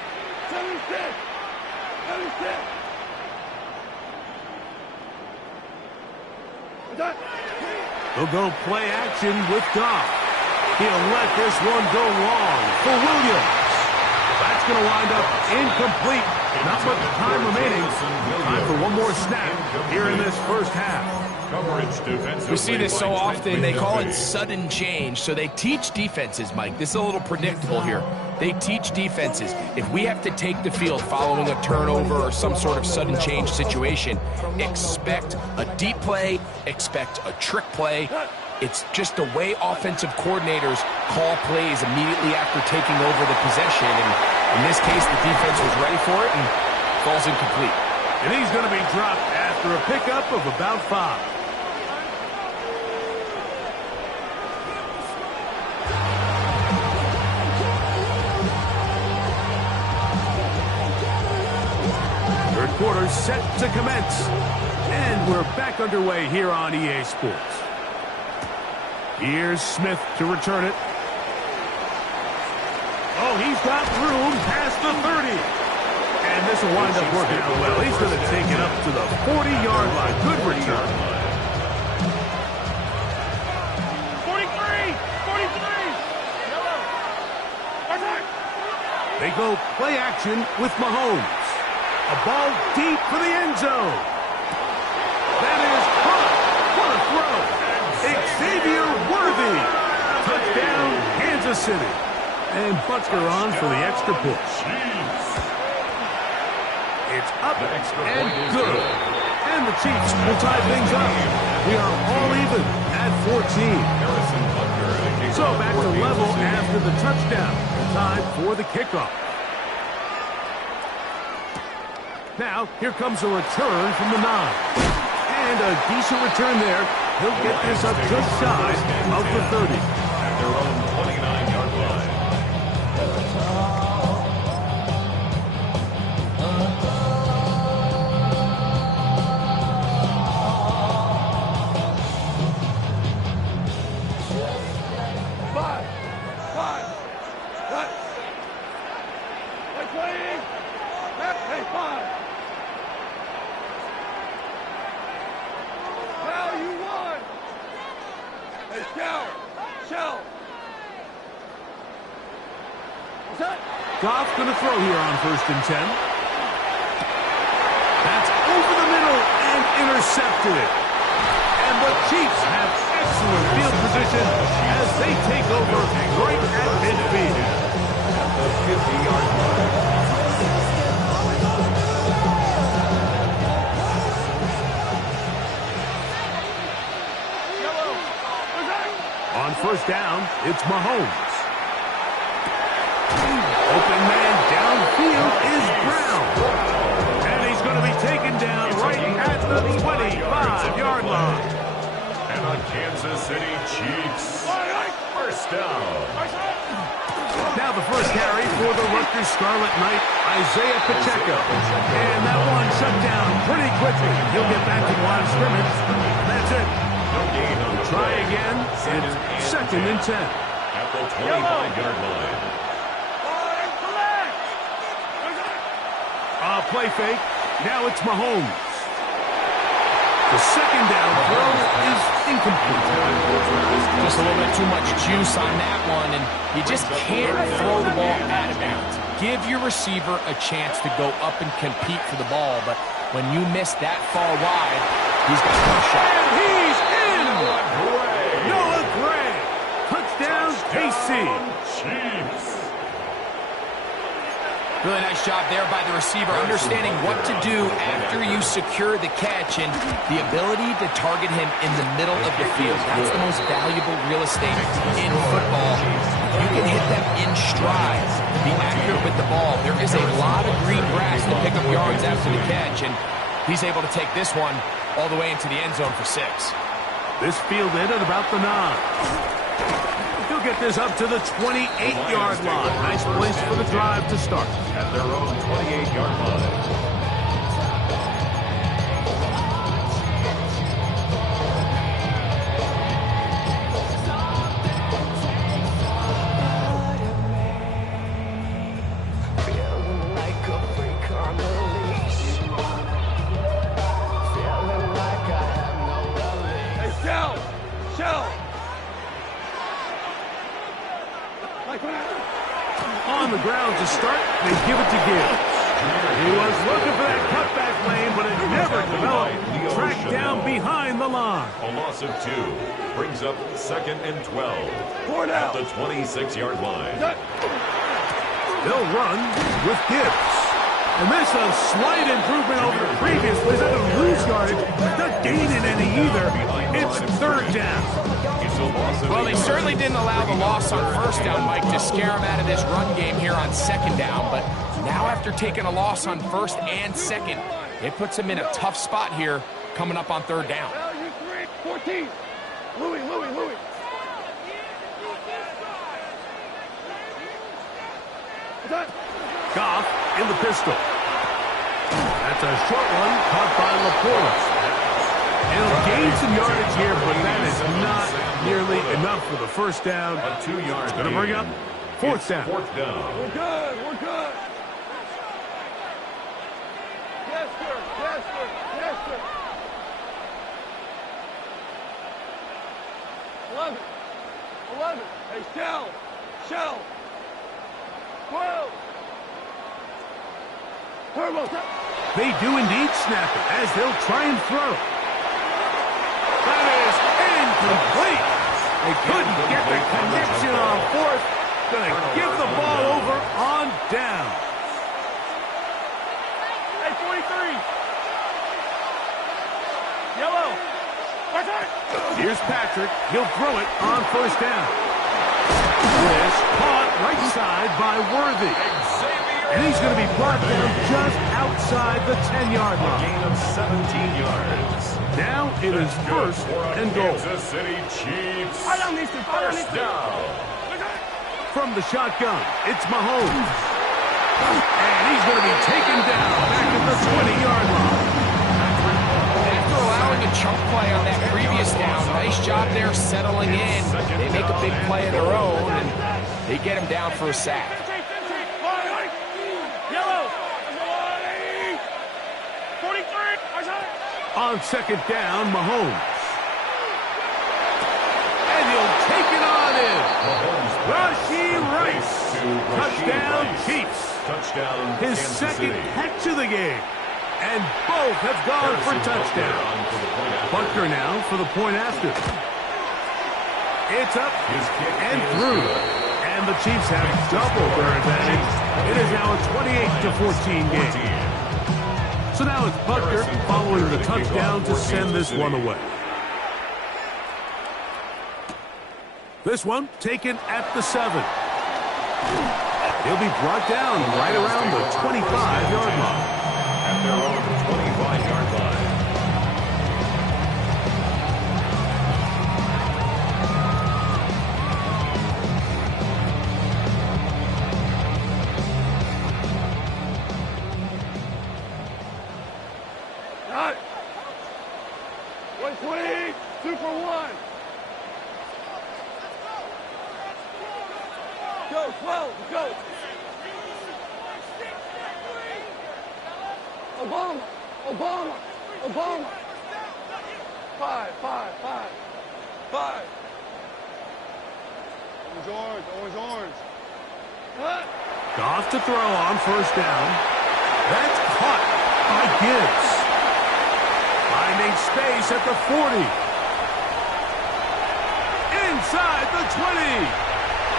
He'll go play action with Goff. He'll let this one go long for Williams. That's going to wind up incomplete. Not much time remaining. Time for one more snap here in this first half. We see this so often, they call it sudden change. So they teach defenses, Mike. This is a little predictable here. They teach defenses, if we have to take the field following a turnover or some sort of sudden change situation, expect a deep play, expect a trick play. It's just the way offensive coordinators call plays immediately after taking over the possession. And in this case, the defense was ready for it and falls incomplete. And he's going to be dropped after a pickup of about 5. Third quarter set to commence. And we're back underway here on EA Sports. Here's Smith to return it. Oh, he's got room past the 30. And this will wind up working out well. He's going to take it up to the 40-yard line. Good return. 43. They go play action with Mahomes. A ball deep for the end zone. That is caught. What a throw. Xavier Worthy. Touchdown, Kansas City. And Butker on for the extra point. It's up and good. And the Chiefs will tie things up. We are all even at 14. So back to level after the touchdown. Time for the kickoff. Now, here comes a return from the 9. And a decent return there. He'll get this up just shy of the 30. At their own 29-yard line. Shell. Goff's going to throw here on 1st and 10. That's over the middle and intercepted. And the Chiefs have excellent field position as they take over right at midfield. At the 50-yard line. On 1st down, it's Mahomes. Open man downfield is Brown. And he's going to be taken down right at the 25-yard line. And the Kansas City Chiefs. 1st down. Now the first carry for the Rutgers Scarlet Knight, Isaiah Pacheco. And that one shut down pretty quickly. He'll get back to the line of scrimmage. That's it. No gain on the Try play. again. It's 2nd and 10. At the 25-yard line. Play fake. Now it's Mahomes. The 2nd down throw is incomplete. Just a little bit too much juice on that one, and you just can't throw the ball out of bounds. Give your receiver a chance to go up and compete for the ball, but when you miss that far wide, he's got no shot. And he's in! Noah Gray! Touchdown, KC! Chiefs. Really nice job there by the receiver, understanding what to do after you secure the catch and the ability to target him in the middle of the field. That's the most valuable real estate in football. You can hit them in stride, be accurate with the ball. There is a lot of green grass to pick up yards after the catch, and he's able to take this one all the way into the end zone for 6. This fielded at about the 9. He'll get this up to the 28-yard line. Nice place for the drive to start. At their own 28-yard line. On the ground to start, they give it to Gibbs. He was looking for that cutback lane, but it never developed. Tracked down behind the line. A loss of 2 brings up 2nd and 12 at the 26-yard line. They'll run with Gibbs. And this a slight improvement over the previous play. They don't lose yardage, not gaining any either. It's 3rd down. Well, they certainly didn't allow the loss on 1st down, Mike, to scare him out of this run game here on 2nd down. But now after taking a loss on 1st and 2nd, it puts him in a tough spot here coming up on 3rd down. 14. Louis. Goff in the pistol. That's a short one caught by Laporta. He'll gain some yardage here, but that is not nearly enough for the 1st down. A 2-yard Going to bring up 4th down. 4th down. We're good. Yes, sir. 11. Hey, shell. 12. Turbo. They do indeed snap it as they'll try and throw. That is incomplete. They couldn't get the connection on 4th. Going to give the ball over on down. Hey, 43. Yellow. Here's Patrick. He'll throw it on 1st down. This caught right side by Worthy. And he's going to be brought down just outside the 10-yard line. Gain of 17 yards. Now it is 1st and goal. Kansas City Chiefs. 1st down. From the shotgun, it's Mahomes. And he's going to be taken down back at the 20-yard line. After allowing a chunk play on that previous down, nice job there settling in. They make a big play of their own, and they get him down for a sack. On 2nd down, Mahomes. And he'll take it on Touchdown, Chiefs. Touchdown, His Kansas second City. catch of the game. And both have gone for touchdowns. Butker now for the point after. It's up and through. And the Chiefs have doubled their advantage. It is now a 28-14 game. So now it's Butker following the touchdown to send this one away. This one taken at the 7. He'll be brought down right around the 25-yard line. At their own 25-yard line. Got it. 120, 2 for 1. Go, 12, go. Obama, Obama, Obama. 5, 5, 5, 5. Orange. Goff to throw on first down. That's caught by Gibbs. Finding space at the 40. Inside the 20.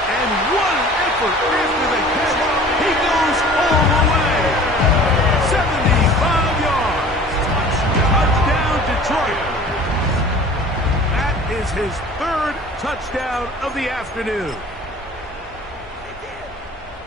And what an effort after the catch. He goes all the way. 75 yards. Touchdown, Detroit. That is his third touchdown of the afternoon.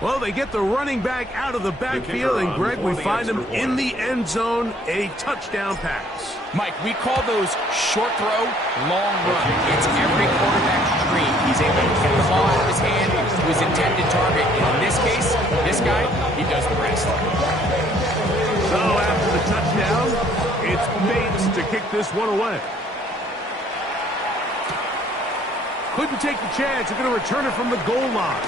Well, they get the running back out of the backfield, and Greg, we find him in the end zone, a touchdown pass. Mike, we call those short throw, long run. It's every quarterback's dream. He's able to get the ball out of his hand to his intended target. And in this case, this guy, he does the rest. So after the touchdown, it's Bates to kick this one away. Couldn't take the chance. They're going to return it from the goal line.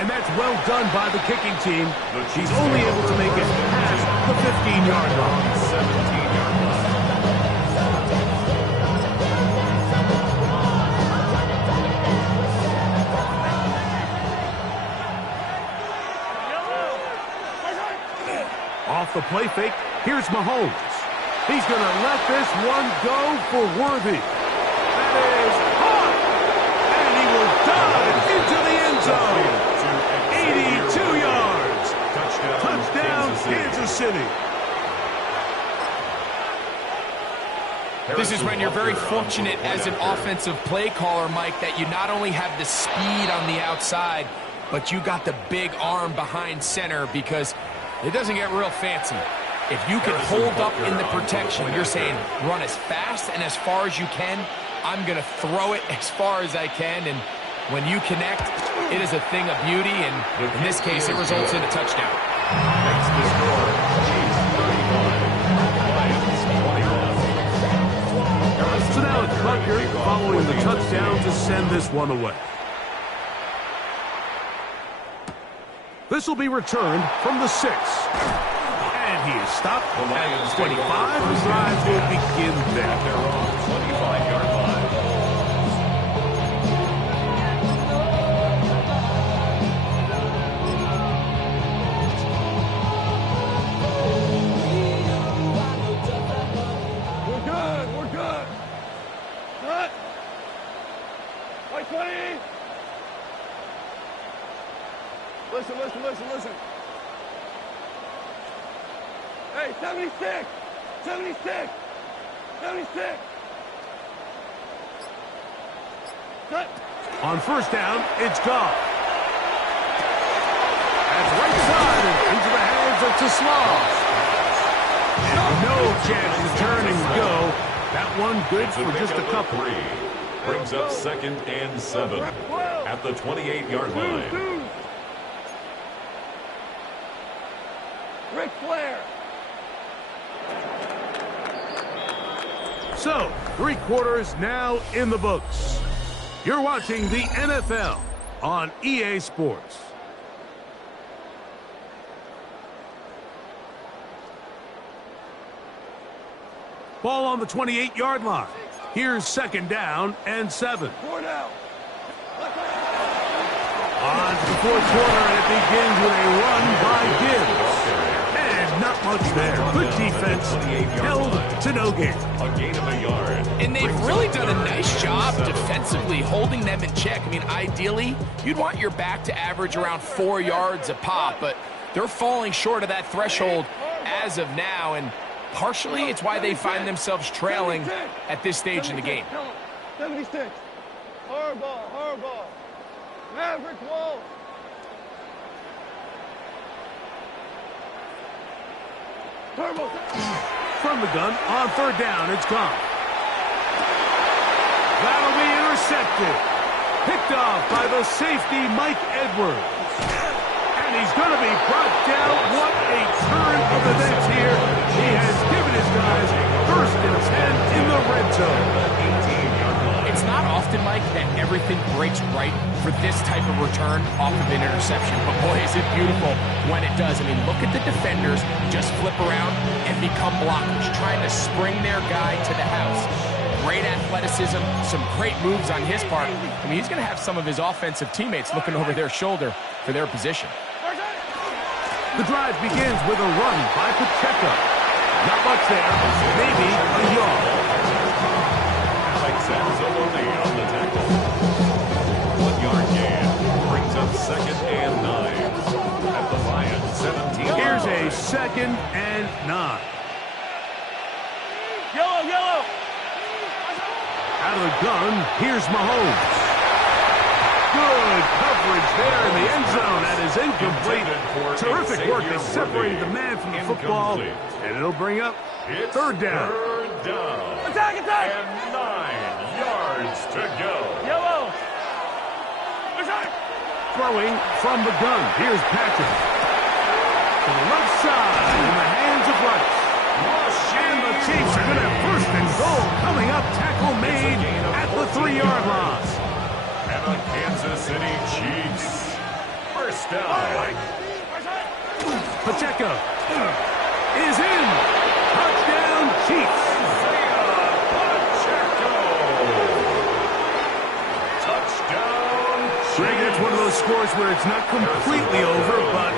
And that's well done by the kicking team. He's only able to make it past the 15-yard line. 17-yard line. Off the play fake, here's Mahomes. He's going to let this one go for Worthy. That is caught. And he will dive into the end zone. 82 yards. Touchdown, Kansas City. This is when you're very fortunate as an offensive play caller, Mike, that you not only have the speed on the outside, but you got the big arm behind center, because it doesn't get real fancy. If you can hold up in the protection, you're saying run as fast and as far as you can. I'm going to throw it as far as I can, and when you connect, it is a thing of beauty, and in this case, it results in a touchdown. Makes the score, Chiefs 35, Lions 21. So now it's Butker following the touchdown to send this one away. This will be returned from the 6. And he is stopped at 25. The drive will begin there. At their own 25-yard line. We're good. Cut. 20. Listen. Hey, 76. Cut. On first down, it's Goff. That's right side and into the hands of Tesla. And no chance to turn and go. That one good for just a couple. 3. Brings up 2nd and 7 at the 28-yard line. Ric Flair. So, 3 quarters now in the books. You're watching the NFL on EA Sports. Ball on the 28-yard line. Here's 2nd down and 7. 4 now. On to the fourth quarter, and it begins with a run by Gibbs. And not much there. Good defense, held to no gain. A gain of a yard. And they've really done a nice job defensively holding them in check. I mean, ideally, you'd want your back to average around 4 yards a pop, but they're falling short of that threshold as of now, and partially it's why they find themselves trailing at this stage in the game. 76. Hardball, hardball. Maverick wall. Turbo. From the gun, on third down, it's gone. That'll be intercepted. Picked off by the safety, Mike Edwards. And he's going to be brought down. What a turn of events here. He has given his guys first and 10 in the red zone. It's not often, Mike, that everything breaks right for this type of return off of an interception. But boy, is it beautiful when it does. I mean, look at the defenders just flip around and become blockers, trying to spring their guy to the house. Great athleticism, some great moves on his part. I mean, he's going to have some of his offensive teammates looking over their shoulder for their position. The drive begins with a run by Pacheco. Not much there, maybe a yard. Only on the tackle. 1 yard gain brings up 2nd and 9 at the Lions 17. Here's a 2nd and 9. Yellow, yellow. Out of the gun, here's Mahomes. Good coverage there in the end zone. That is incomplete. Terrific work to separate the man from the football. And it'll bring up third down. Third down. Attack, attack. And 9 yards to go. Yellow. Attack. Throwing from the gun. Here's Patrick. To the left side in the hands of Rice. And the Chiefs are going to have first and goal coming up. Tackle made at the 3-yard line. And the Kansas City Chiefs. First down. Pacheco is in. Touchdown, Chiefs. Greg, that's one of those scores where it's not completely over, but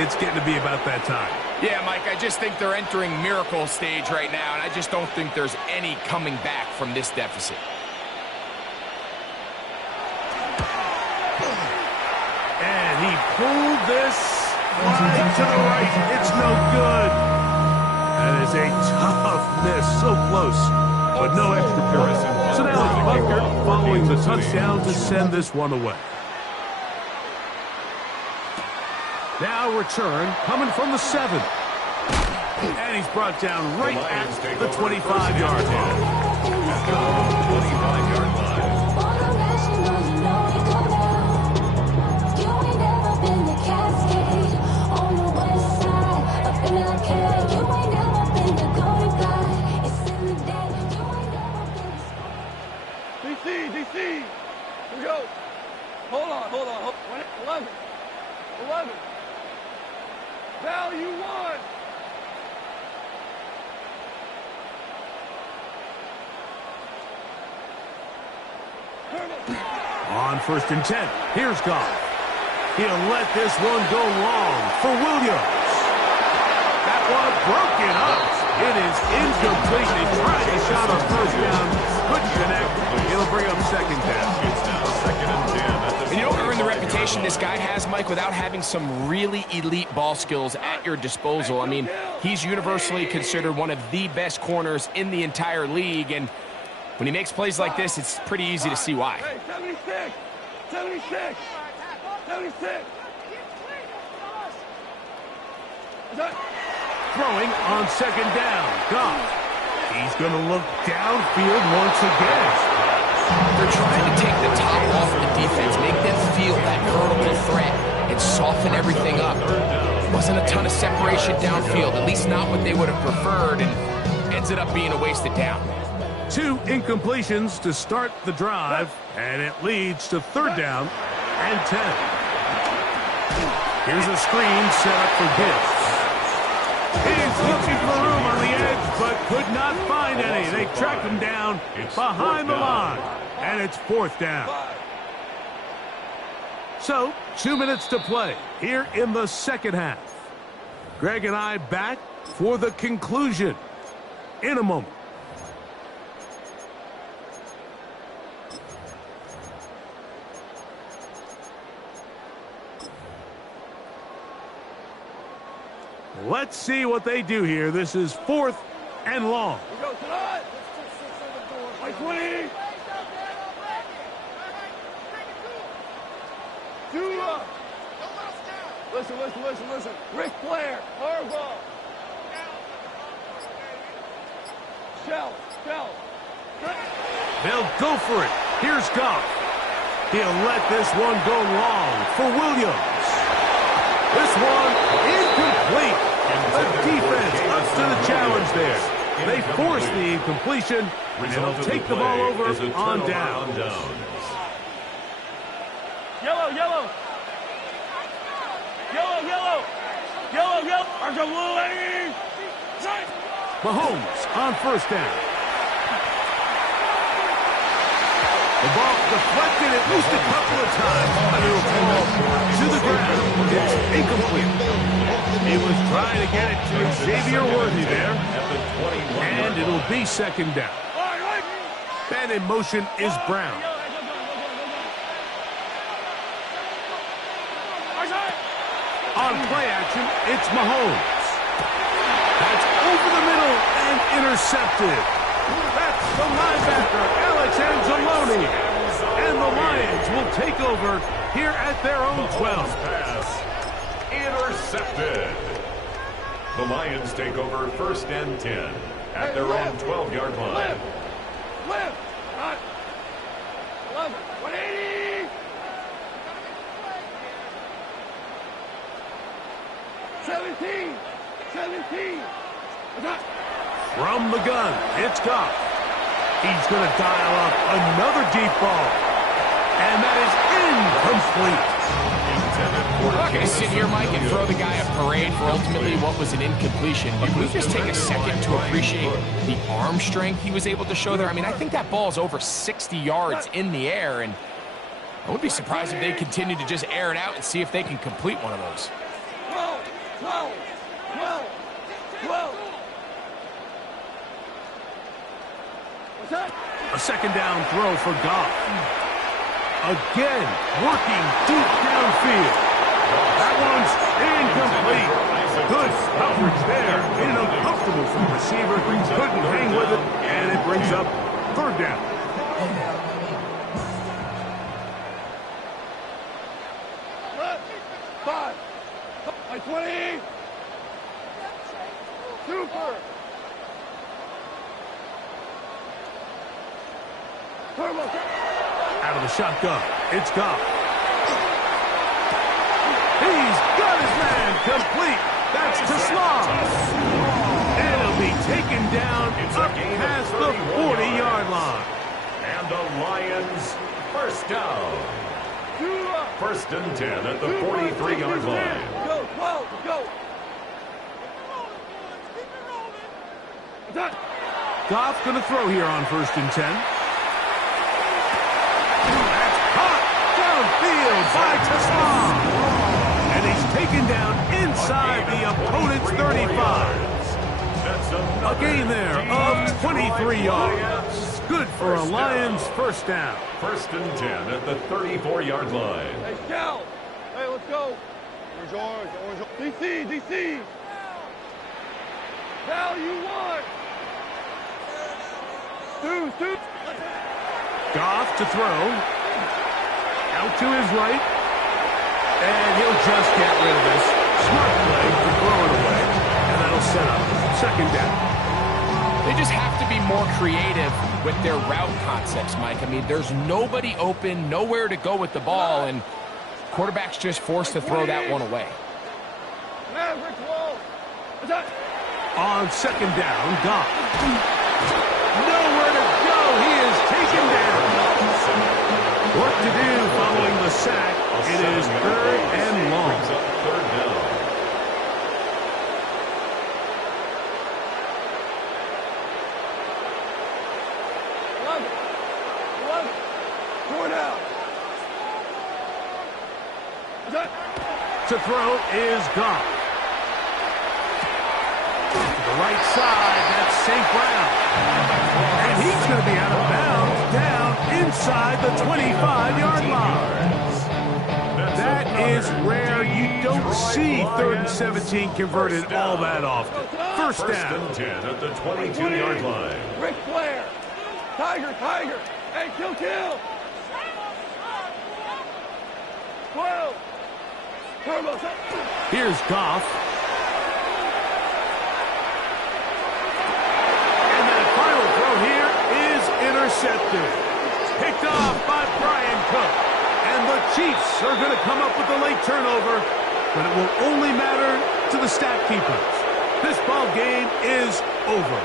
it's getting to be about that time. Yeah, Mike, I just think they're entering miracle stage right now, and I just don't think there's any coming back from this deficit. And he pulled this right to the right. It's no good. That is a tough miss. So close, but no extra point. So now it's Butker following the touchdown to send this one away. Now return coming from the 7. And he's brought down right at the 25-yard line. 25-yard line. DC, here we go. Hold on. 11. Value 1. On first and 10, here's Goff. He'll let this one go long for Williams. That one broken up. It is incomplete. They tried a shot on first down. Couldn't connect. It'll bring up second down. It's now 2nd and 10. And you don't earn the reputation this guy has, Mike, without having some really elite ball skills at your disposal. I mean, he's universally considered one of the best corners in the entire league, and when he makes plays like this, it's pretty easy to see why. Hey, 76. Throwing on second down. Goff. He's going to look downfield once again. They're trying to take the top off the defense, make them feel that vertical threat, and soften everything up. Wasn't a ton of separation downfield, at least not what they would have preferred, and ends up being a wasted down. 2 incompletions to start the drive, and it leads to third down and 10. Here's a screen set up for Gibbs. He's looking for room on the edge, but could not find any. They tracked him down behind the line, and it's fourth down. So, 2 minutes to play here in the second half. Greg and I back for the conclusion in a moment. Let's see what they do here. This is 4th and long. We go tonight. Like 20. Listen. Ric Flair, hardball. Shell. They'll go for it. Here's Goff. He'll let this one go long for Williams. This one incomplete. The defense up to the challenge there. They force the incompletion, and they'll take the ball over on down. Yellow. Mahomes on first down. The ball deflected at least a couple of times, but it'll fall to the ground. It's incomplete. He was trying to get it to Xavier Worthy there, and it'll be second down. And in motion is Brown. On play action, it's Mahomes. That's over the middle and intercepted. That's the linebacker, Alex Anzalone. And the Lions will take over here at their own 12. Pass intercepted. The Lions take over 1st and 10 at their own 12-yard line. Lift. 11. 180. 17. From the gun, it's Goff. He's going to dial up another deep ball. And that is incomplete. I'm not going to sit here, Mike, and throw the guy a parade for ultimately what was an incompletion, but can we just take a second to appreciate the arm strength he was able to show there? I mean, I think that ball's over 60 yards in the air, and I wouldn't be surprised if they continue to just air it out and see if they can complete one of those. 12. What's that? A second down throw for Goff. Again, working deep downfield. That one's incomplete. Good coverage there. In uncomfortable for the receiver. Couldn't hang with it, and it brings up 3rd down. Five. 20. Super. Out of the shotgun, it's Goff. He's got his man complete. That's to Slav. It'll be taken down up past the 40-yard line. And the Lions 1st down. 1st and 10 at the 43-yard line. Go, 12, go. Goff going to throw here on 1st and 10. That's caught downfield by Tasman. And he's taken down inside the opponent's 35. A gain there of 23 yards. Good for a Lions 1st down. 1st and 10 at the 34-yard line. Hey, Cal. Hey, let's go. Where's yours? DC. Cal, you won. Two. Goff to throw. Out to his right. And he'll just get rid of this. Smart play to throw it away. And that'll set up 2nd down. They just have to be more creative with their route concepts, Mike. I mean, there's nobody open, nowhere to go with the ball, and quarterback's just forced to throw that one away. On 2nd down, Goff. Nowhere to go. He is taken down. What to do following the sack. It is 3rd and long. 3rd down. To throw is gone. To the right side, that's St. Brown. And he's going to be out of bounds down inside the 25-yard line. That is rare. You don't see 3rd and 17 converted all that often. First down. First and 10 at the 22-yard line. Ric Flair. Tiger. Hey, kill. 12. Turbo. Here's Goff. And that final throw here is intercepted. Picked off by Brian Cook. And the Chiefs are going to come up with the late turnover, but it will only matter to the stat keepers. This ball game is over.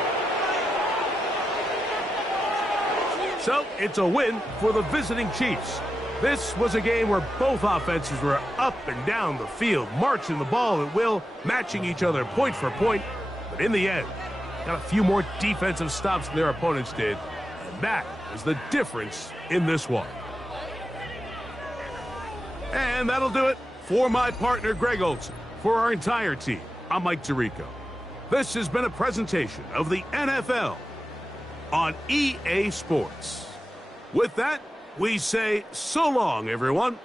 So it's a win for the visiting Chiefs. This was a game where both offenses were up and down the field, marching the ball at will, matching each other point for point. But in the end, got a few more defensive stops than their opponents did. And that is the difference in this one. And that'll do it for my partner, Greg Olson. For our entire team, I'm Mike Tirico. This has been a presentation of the NFL on EA Sports. With that, we say so long, everyone.